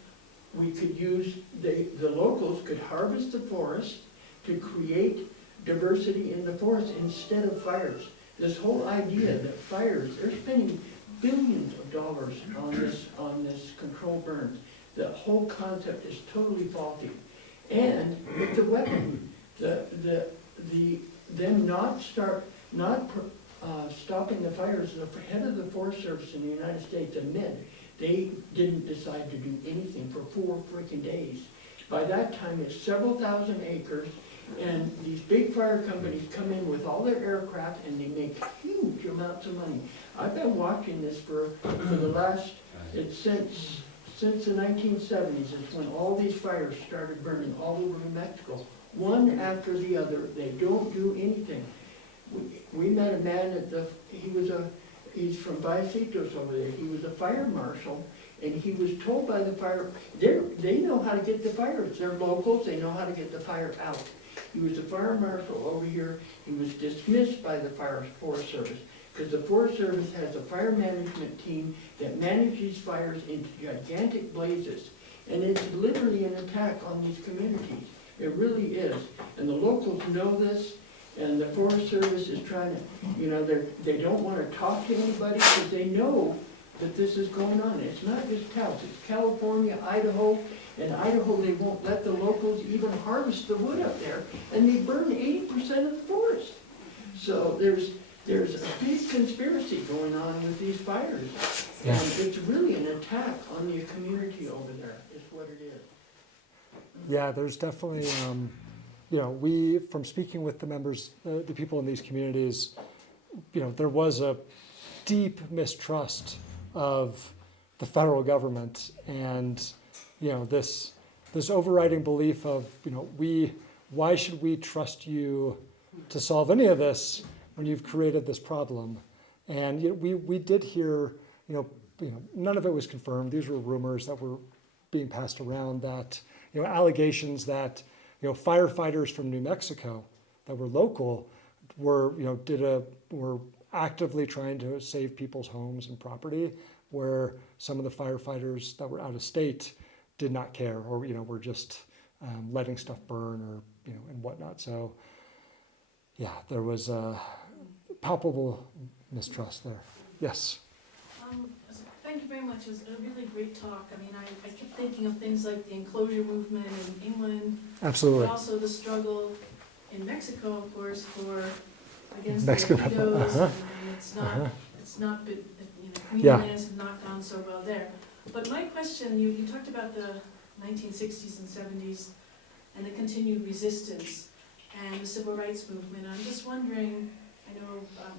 we could use, the locals could harvest the forest to create diversity in the forest instead of fires. This whole idea that fires, they're spending billions of dollars on this controlled burns. The whole concept is totally faulty. And it's a weapon. Them not stopping the fires. The head of the Forest Service in the United States admit they didn't decide to do anything for 4 freaking days. By that time, it's several thousand acres, and these big fire companies come in with all their aircraft, and they make huge amounts of money. I've been watching this for the last, since the 1970s, it's when all these fires started burning all over New Mexico. One after the other, they don't do anything. We met a man he's from Vallecito over there. He was a fire marshal, and he was told by the fire, they know how to get the fires. They're locals, they know how to get the fire out. He was a fire marshal over here. He was dismissed by the Forest Service, because the Forest Service has a fire management team that manages fires into gigantic blazes. And it's literally an attack on these communities. It really is. And the locals know this, and the Forest Service is trying to, they don't want to talk to anybody because they know that this is going on. It's not just Taos, it's California, Idaho, and Idaho, they won't let the locals even harvest the wood up there, and they burn 80% of the forest. So there's a big conspiracy going on with these fires. Yeah. And it's really an attack on the community over there, is what it is. Yeah, there's definitely, from speaking with the members, the people in these communities, there was a deep mistrust of the federal government, and this overriding belief of why should we trust you to solve any of this when you've created this problem? And we did hear, none of it was confirmed. These were rumors that were being passed around, that allegations that firefighters from New Mexico that were local were were actively trying to save people's homes and property, where some of the firefighters that were out of state did not care, or were just letting stuff burn, or and whatnot. So yeah, there was a palpable mistrust there. Yes. Thank you very much. It was a really great talk. I mean, I kept thinking of things like the enclosure movement in England, Absolutely. but also the struggle in Mexico, of course, against Mexican the people. Ejidos, Uh-huh. and it's not been, Yeah. community lands have not gone so well there. But my question, you talked about the 1960s and 70s and the continued resistance and the civil rights movement. I'm just wondering,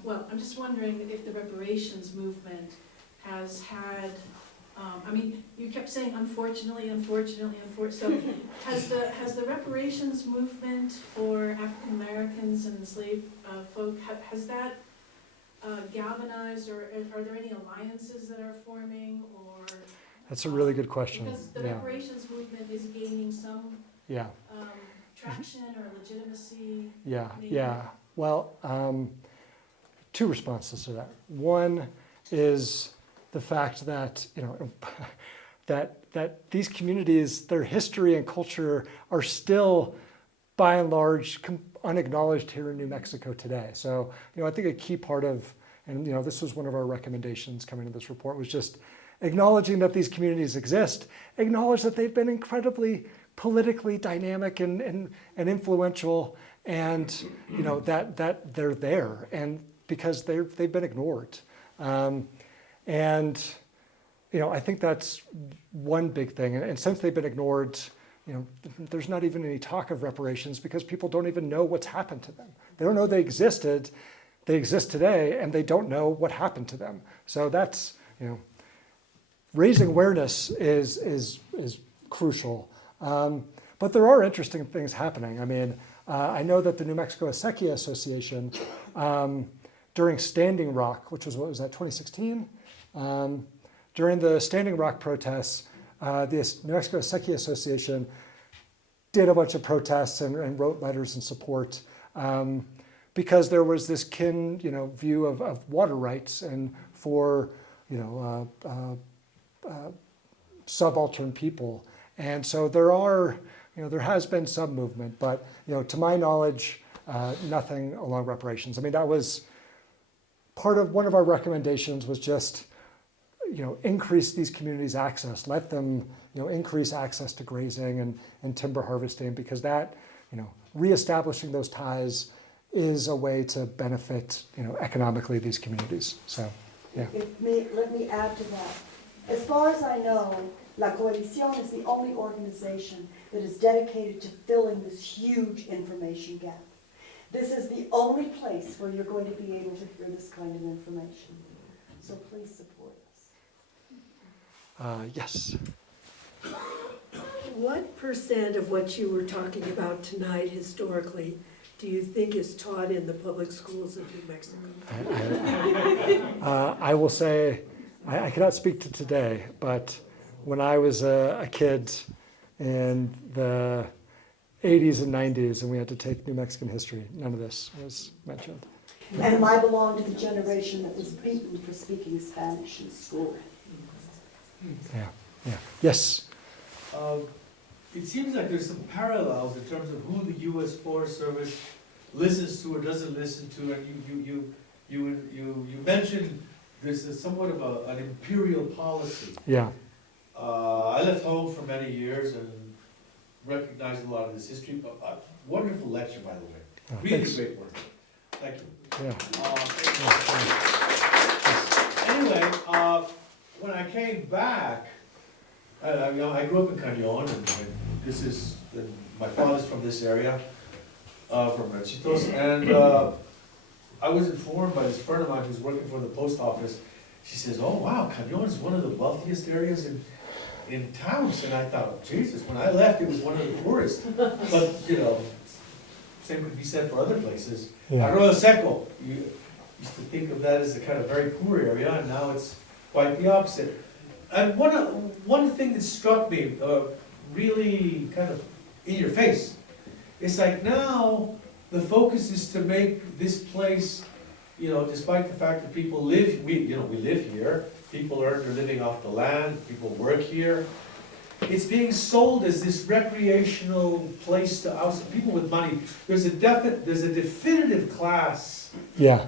I'm just wondering if the reparations movement has had, you kept saying unfortunately, so has the reparations movement for African Americans and enslaved folk, has that galvanized, or are there any alliances that are forming, or? That's a really good question. Because the Yeah. reparations movement is gaining some Yeah. traction or legitimacy. Yeah. maybe? Yeah. Well, two responses to that. One is the fact that that these communities, their history and culture are still, by and large, unacknowledged here in New Mexico today. So I think a key part of, and this was one of our recommendations coming to this report, was just acknowledging that these communities exist, acknowledge that they've been incredibly politically dynamic and influential, and that they're there, and because they've been ignored. I think that's one big thing. And since they've been ignored, there's not even any talk of reparations, because people don't even know what's happened to them. They don't know they existed. They exist today, and they don't know what happened to them. So that's, raising awareness is crucial. But there are interesting things happening. I mean, I know that the New Mexico Acequia Association, during Standing Rock, which was, 2016? During the Standing Rock protests, the New Mexico Acequia Association did a bunch of protests and wrote letters in support, because there was this view of water rights and for subaltern people. And so there has been some movement, but to my knowledge, nothing along reparations. I mean, that was part of one of our recommendations, was just increase these communities' access, let them increase access to grazing and timber harvesting, because that reestablishing those ties is a way to benefit economically these communities. So yeah. Let me add to that. As far as I know, La Coalición is the only organization that is dedicated to filling this huge information gap. This is the only place where you're going to be able to hear this kind of information. So please support us. Yes. What % of what you were talking about tonight historically do you think is taught in the public schools of New Mexico? I will say, I cannot speak to today, but when I was a kid in the 80s and 90s and we had to take New Mexican history, none of this was mentioned. And I belong to the generation that was beaten for speaking Spanish in school. Yeah. Yes. It seems like there's some parallels in terms of who the U.S. Forest Service listens to or doesn't listen to, and you mentioned somewhat of an imperial policy. Yeah, I left home for many years and recognized a lot of this history, but wonderful lecture, by the way. Oh, Really thanks. great work. Thank you. yeah. Anyway, when I came back, I grew up in Cañon, and my father's from this area, from Ranchitos, and I was informed by this friend of mine who's working for the post office. She says, "Oh wow, Cañon is one of the wealthiest areas in Taos," and I thought, Jesus, when I left, it was one of the poorest. But same could be said for other places. Yeah. Arroyo Seco, you used to think of that as a kind of very poor area, and now it's quite the opposite. And one thing that struck me, really kind of in your face, it's like now the focus is to make this place, despite the fact that people live, we live here, people earn their living off the land, people work here. It's being sold as this recreational place to people with money. There's a definitive class Yeah,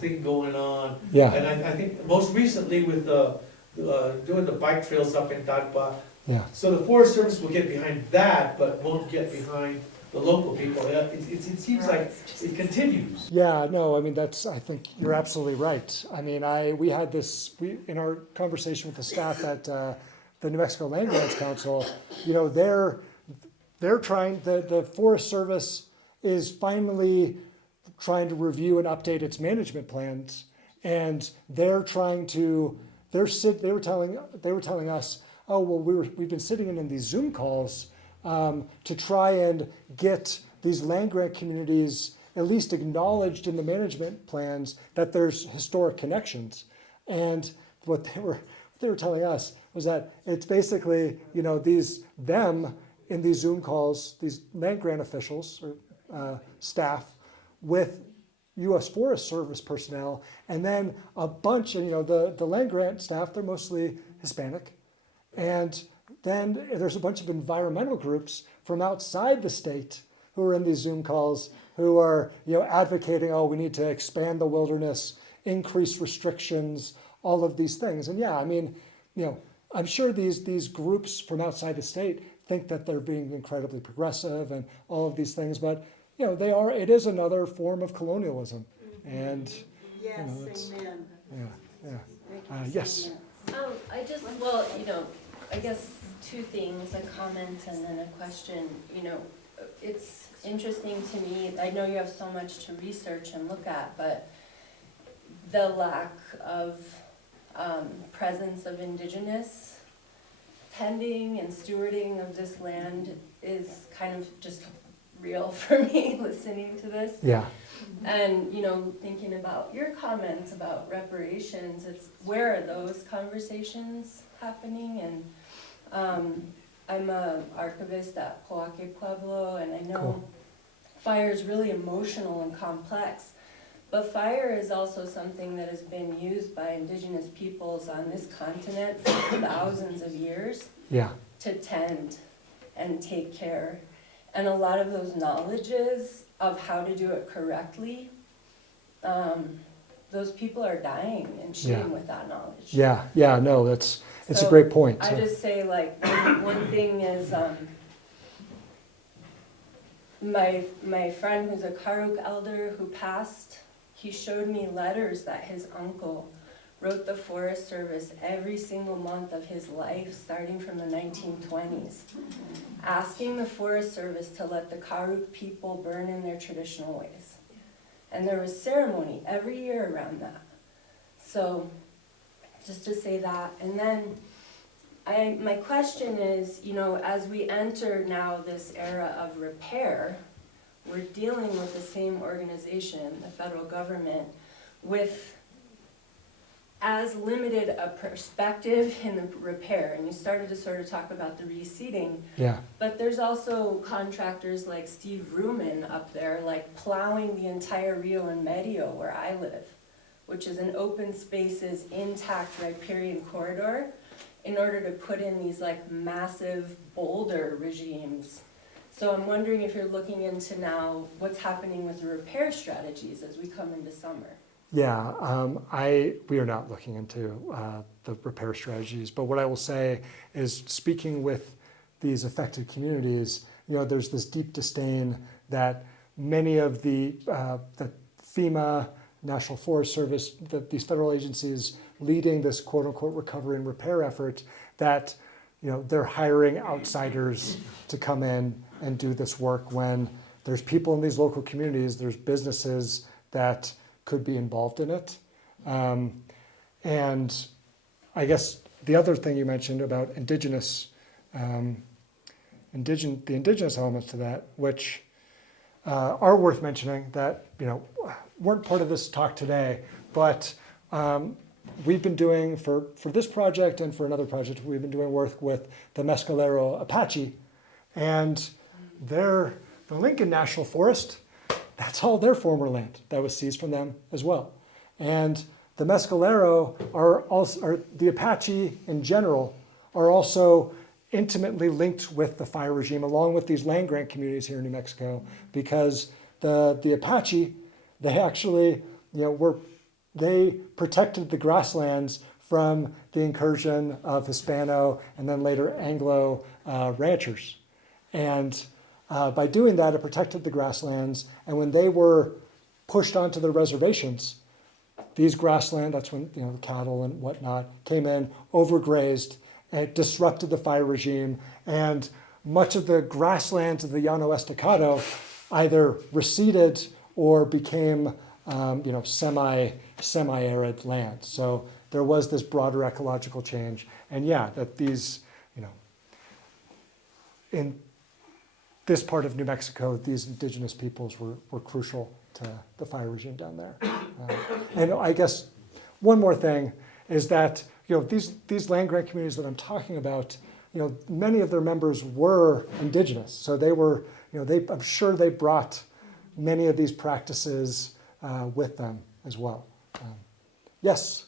thing going on. yeah, And I think most recently with doing the bike trails up in Tagba. yeah. So the Forest Service will get behind that, but won't get behind the local people. It seems like it continues. Yeah, no, I mean, I think you're absolutely right. I mean, we had in our conversation with the staff at the New Mexico Land Grants Council, they're trying, the Forest Service is finally trying to review and update its management plans. And they're trying to, they were telling us, oh, well, we've been sitting in these Zoom calls to try and get these land grant communities at least acknowledged in the management plans that there's historic connections. And what they were telling us was that it's basically, them in these Zoom calls, these land grant officials or staff with U.S. Forest Service personnel, and then a bunch of, the land grant staff, they're mostly Hispanic. And then there's a bunch of environmental groups from outside the state who are in these Zoom calls who are, advocating, oh, we need to expand the wilderness, increase restrictions, all of these things. And yeah, I mean, I'm sure these groups from outside the state think that they're being incredibly progressive and all of these things, but it is another form of colonialism. And Yes, amen. Yes. I guess two things, a comment and then a question. It's interesting to me, I know you have so much to research and look at, but the lack of presence of indigenous tending and stewarding of this land is kind of just real for me listening to this. Yeah. And, thinking about your comments about reparations, it's where are those conversations happening? And I'm an archivist at Poake Pueblo, and I know Cool. fire is really emotional and complex, but fire is also something that has been used by indigenous peoples on this continent for thousands of years Yeah. to tend and take care. And a lot of those knowledges of how to do it correctly, those people are dying and shooting with that knowledge. Yeah, no, it's a So great point. I just say, one thing is, my friend who's a Karuk elder who passed, he showed me letters that his uncle wrote the Forest Service every single month of his life, starting from the 1920s, asking the Forest Service to let the Karuk people burn in their traditional ways. And there was ceremony every year around that. So, just to say that. And then, my question is, as we enter now this era of repair, we're dealing with the same organization, the federal government, with as limited a perspective in the repair. And you started to sort of talk about the reseeding. Yeah. But there's also contractors like Steve Ruman up there, plowing the entire Rio and Medio where I live, which is an open spaces, intact riparian corridor, in order to put in these massive boulder regimes. So I'm wondering if you're looking into now what's happening with the repair strategies as we come into summer. Yeah, we are not looking into the repair strategies, but what I will say is, speaking with these affected communities, there's this deep disdain that many of the FEMA, National Forest Service, these federal agencies leading this quote unquote recovery and repair effort, that they're hiring outsiders to come in and do this work when there's people in these local communities, there's businesses that could be involved in it. And I guess the other thing you mentioned about the indigenous elements to that, which are worth mentioning, that weren't part of this talk today, but we've been doing for this project and for another project, we've been doing work with the Mescalero Apache, and the Lincoln National Forest, that's all their former land that was seized from them as well. And the Mescalero are the Apache in general are also intimately linked with the fire regime, along with these land grant communities here in New Mexico, because the Apache, they actually, they protected the grasslands from the incursion of Hispano and then later Anglo ranchers. And by doing that, it protected the grasslands. And when they were pushed onto the reservations, these grassland, that's when the cattle and whatnot came in, overgrazed, and it disrupted the fire regime. And much of the grasslands of the Llano Estacado either receded or became semi-arid land. So there was this broader ecological change. And yeah, that these, in this part of New Mexico, these indigenous peoples were crucial to the fire regime down there. And I guess one more thing is that these land grant communities that I'm talking about, many of their members were indigenous. So they were, I'm sure they brought many of these practices with them as well. Yes?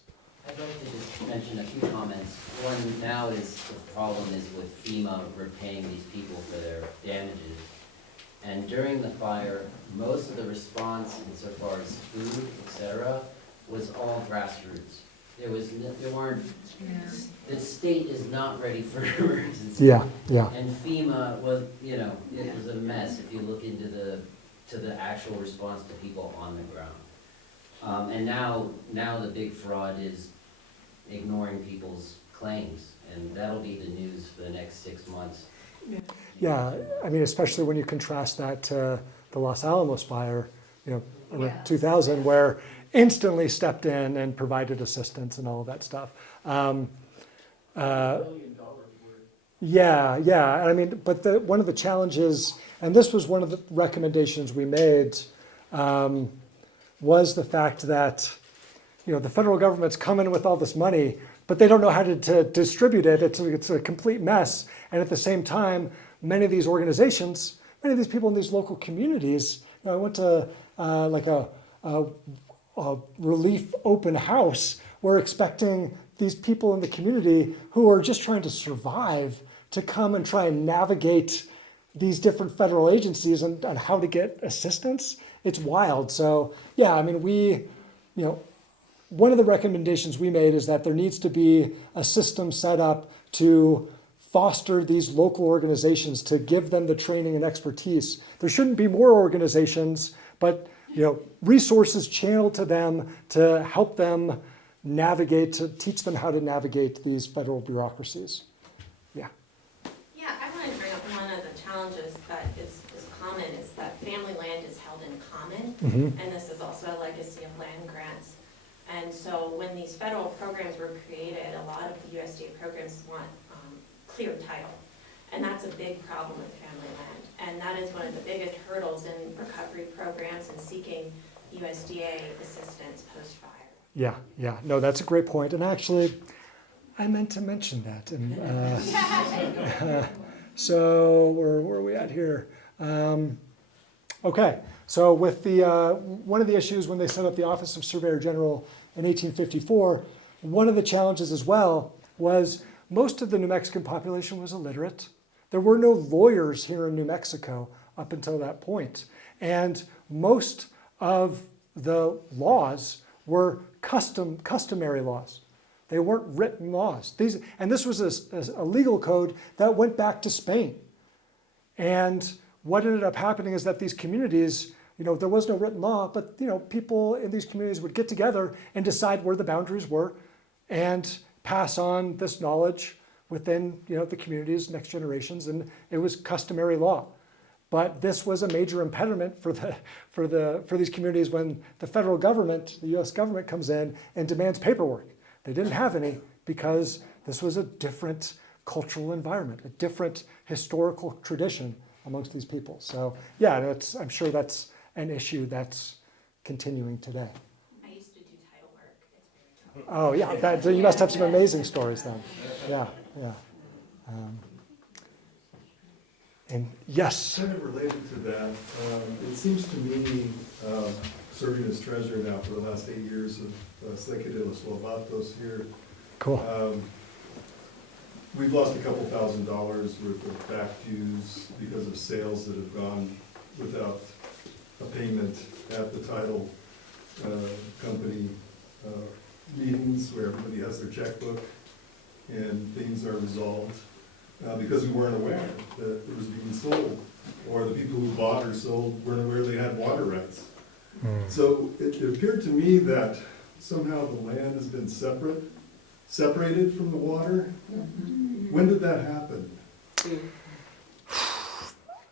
I'd like to just mention a few comments. One now is the problem is with FEMA repaying these people for their damages. And during the fire, most of the response, insofar as food, etc., was all grassroots. There weren't. The state is not ready for emergency. Yeah. And FEMA was, it was a mess if you look into the actual response to people on the ground. And now the big fraud is ignoring people's claims, and that'll be the news for the next 6 months. Yeah, I mean, especially when you contrast that to the Los Alamos fire, around 2000, where instantly stepped in and provided assistance and all of that stuff. $1 billion worth. Yeah. I mean, but one of the challenges, and this was one of the recommendations we made, was the fact that the federal government's coming with all this money, but they don't know how to distribute it. It's a complete mess. And at the same time, many of these organizations, many of these people in these local communities, I went to a relief open house. We're expecting these people in the community who are just trying to survive to come and try and navigate these different federal agencies and how to get assistance. It's wild. So yeah, I mean, one of the recommendations we made is that there needs to be a system set up to foster these local organizations, to give them the training and expertise. There shouldn't be more organizations, but resources channeled to them to help them navigate, to teach them how to navigate these federal bureaucracies. Yeah, I want to bring up one of the challenges that is common is that family land is held in common, and this is also a legacy of land grants. And so when these federal programs were created, a lot of the USDA programs want clear title. And that's a big problem with family land. And that is one of the biggest hurdles in recovery programs and seeking USDA assistance post-fire. Yeah. No, that's a great point. And actually, I meant to mention that. And so where are we at here? Okay. So with one of the issues when they set up the Office of Surveyor General in 1854, one of the challenges as well was most of the New Mexican population was illiterate. There were no lawyers here in New Mexico up until that point. And most of the laws were customary laws. They weren't written laws. And this was a legal code that went back to Spain. And what ended up happening is that these communities, there was no written law, but people in these communities would get together and decide where the boundaries were and pass on this knowledge within the communities, next generations, and it was customary law. But this was a major impediment for these communities when the federal government, the U.S. government, comes in and demands paperwork. They didn't have any because this was a different cultural environment, a different historical tradition amongst these people. So yeah, I'm sure that's an issue that's continuing today. I used to do title work. It's very tough. Oh yeah, you must have some amazing stories then. Yeah. And yes. Kind of related to that, it seems to me, serving as treasurer now for the last 8 years of Sleke de los Lobatos here. Cool. We've lost a couple $1,000s worth of back dues because of sales that have gone without a payment at the title company meetings where everybody has their checkbook and things are resolved because we weren't aware that it was being sold, or the people who bought or sold weren't aware they had water rights. So it appeared to me that somehow the land has been separated from the water. When did that happen?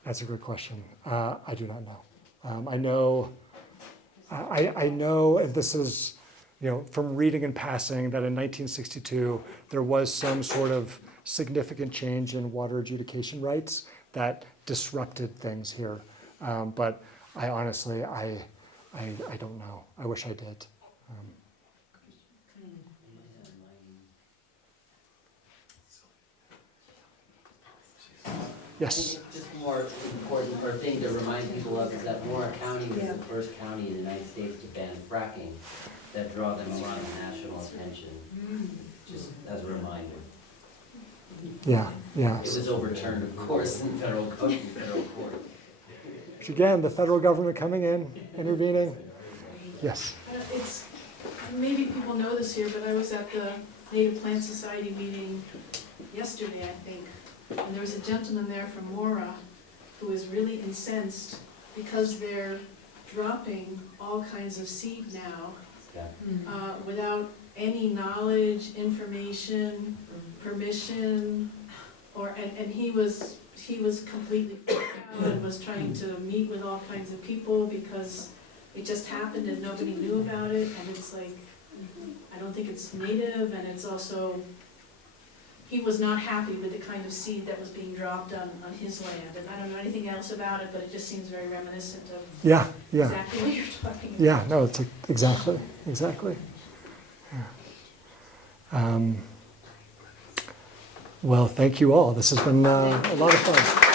That's a good question. I do not know. I know, and this is, from reading and passing, that in 1962 there was some sort of significant change in water adjudication rights that disrupted things here. But I honestly, I don't know. I wish I did. Yes. Just more important or thing to remind people of is that Mora County was the first county in the United States to ban fracking that draw them a lot of national attention, just as a reminder. Yeah. It was overturned, of course, in federal court. Again, the federal government coming in, intervening. Yes. It's, maybe people know this here, but I was at the Native Plant Society meeting yesterday, I think, and there was a gentleman there from Mora who was really incensed because they're dropping all kinds of seed now without any knowledge, information, permission, and he was completely freaked out and was trying to meet with all kinds of people because it just happened and nobody knew about it, and it's like, I don't think it's native, and it's also, he was not happy with the kind of seed that was being dropped on his land, and I don't know anything else about it, but it just seems very reminiscent of exactly what you're talking about. Yeah, no, it's exactly. Yeah. Well, thank you all. This has been a lot of fun.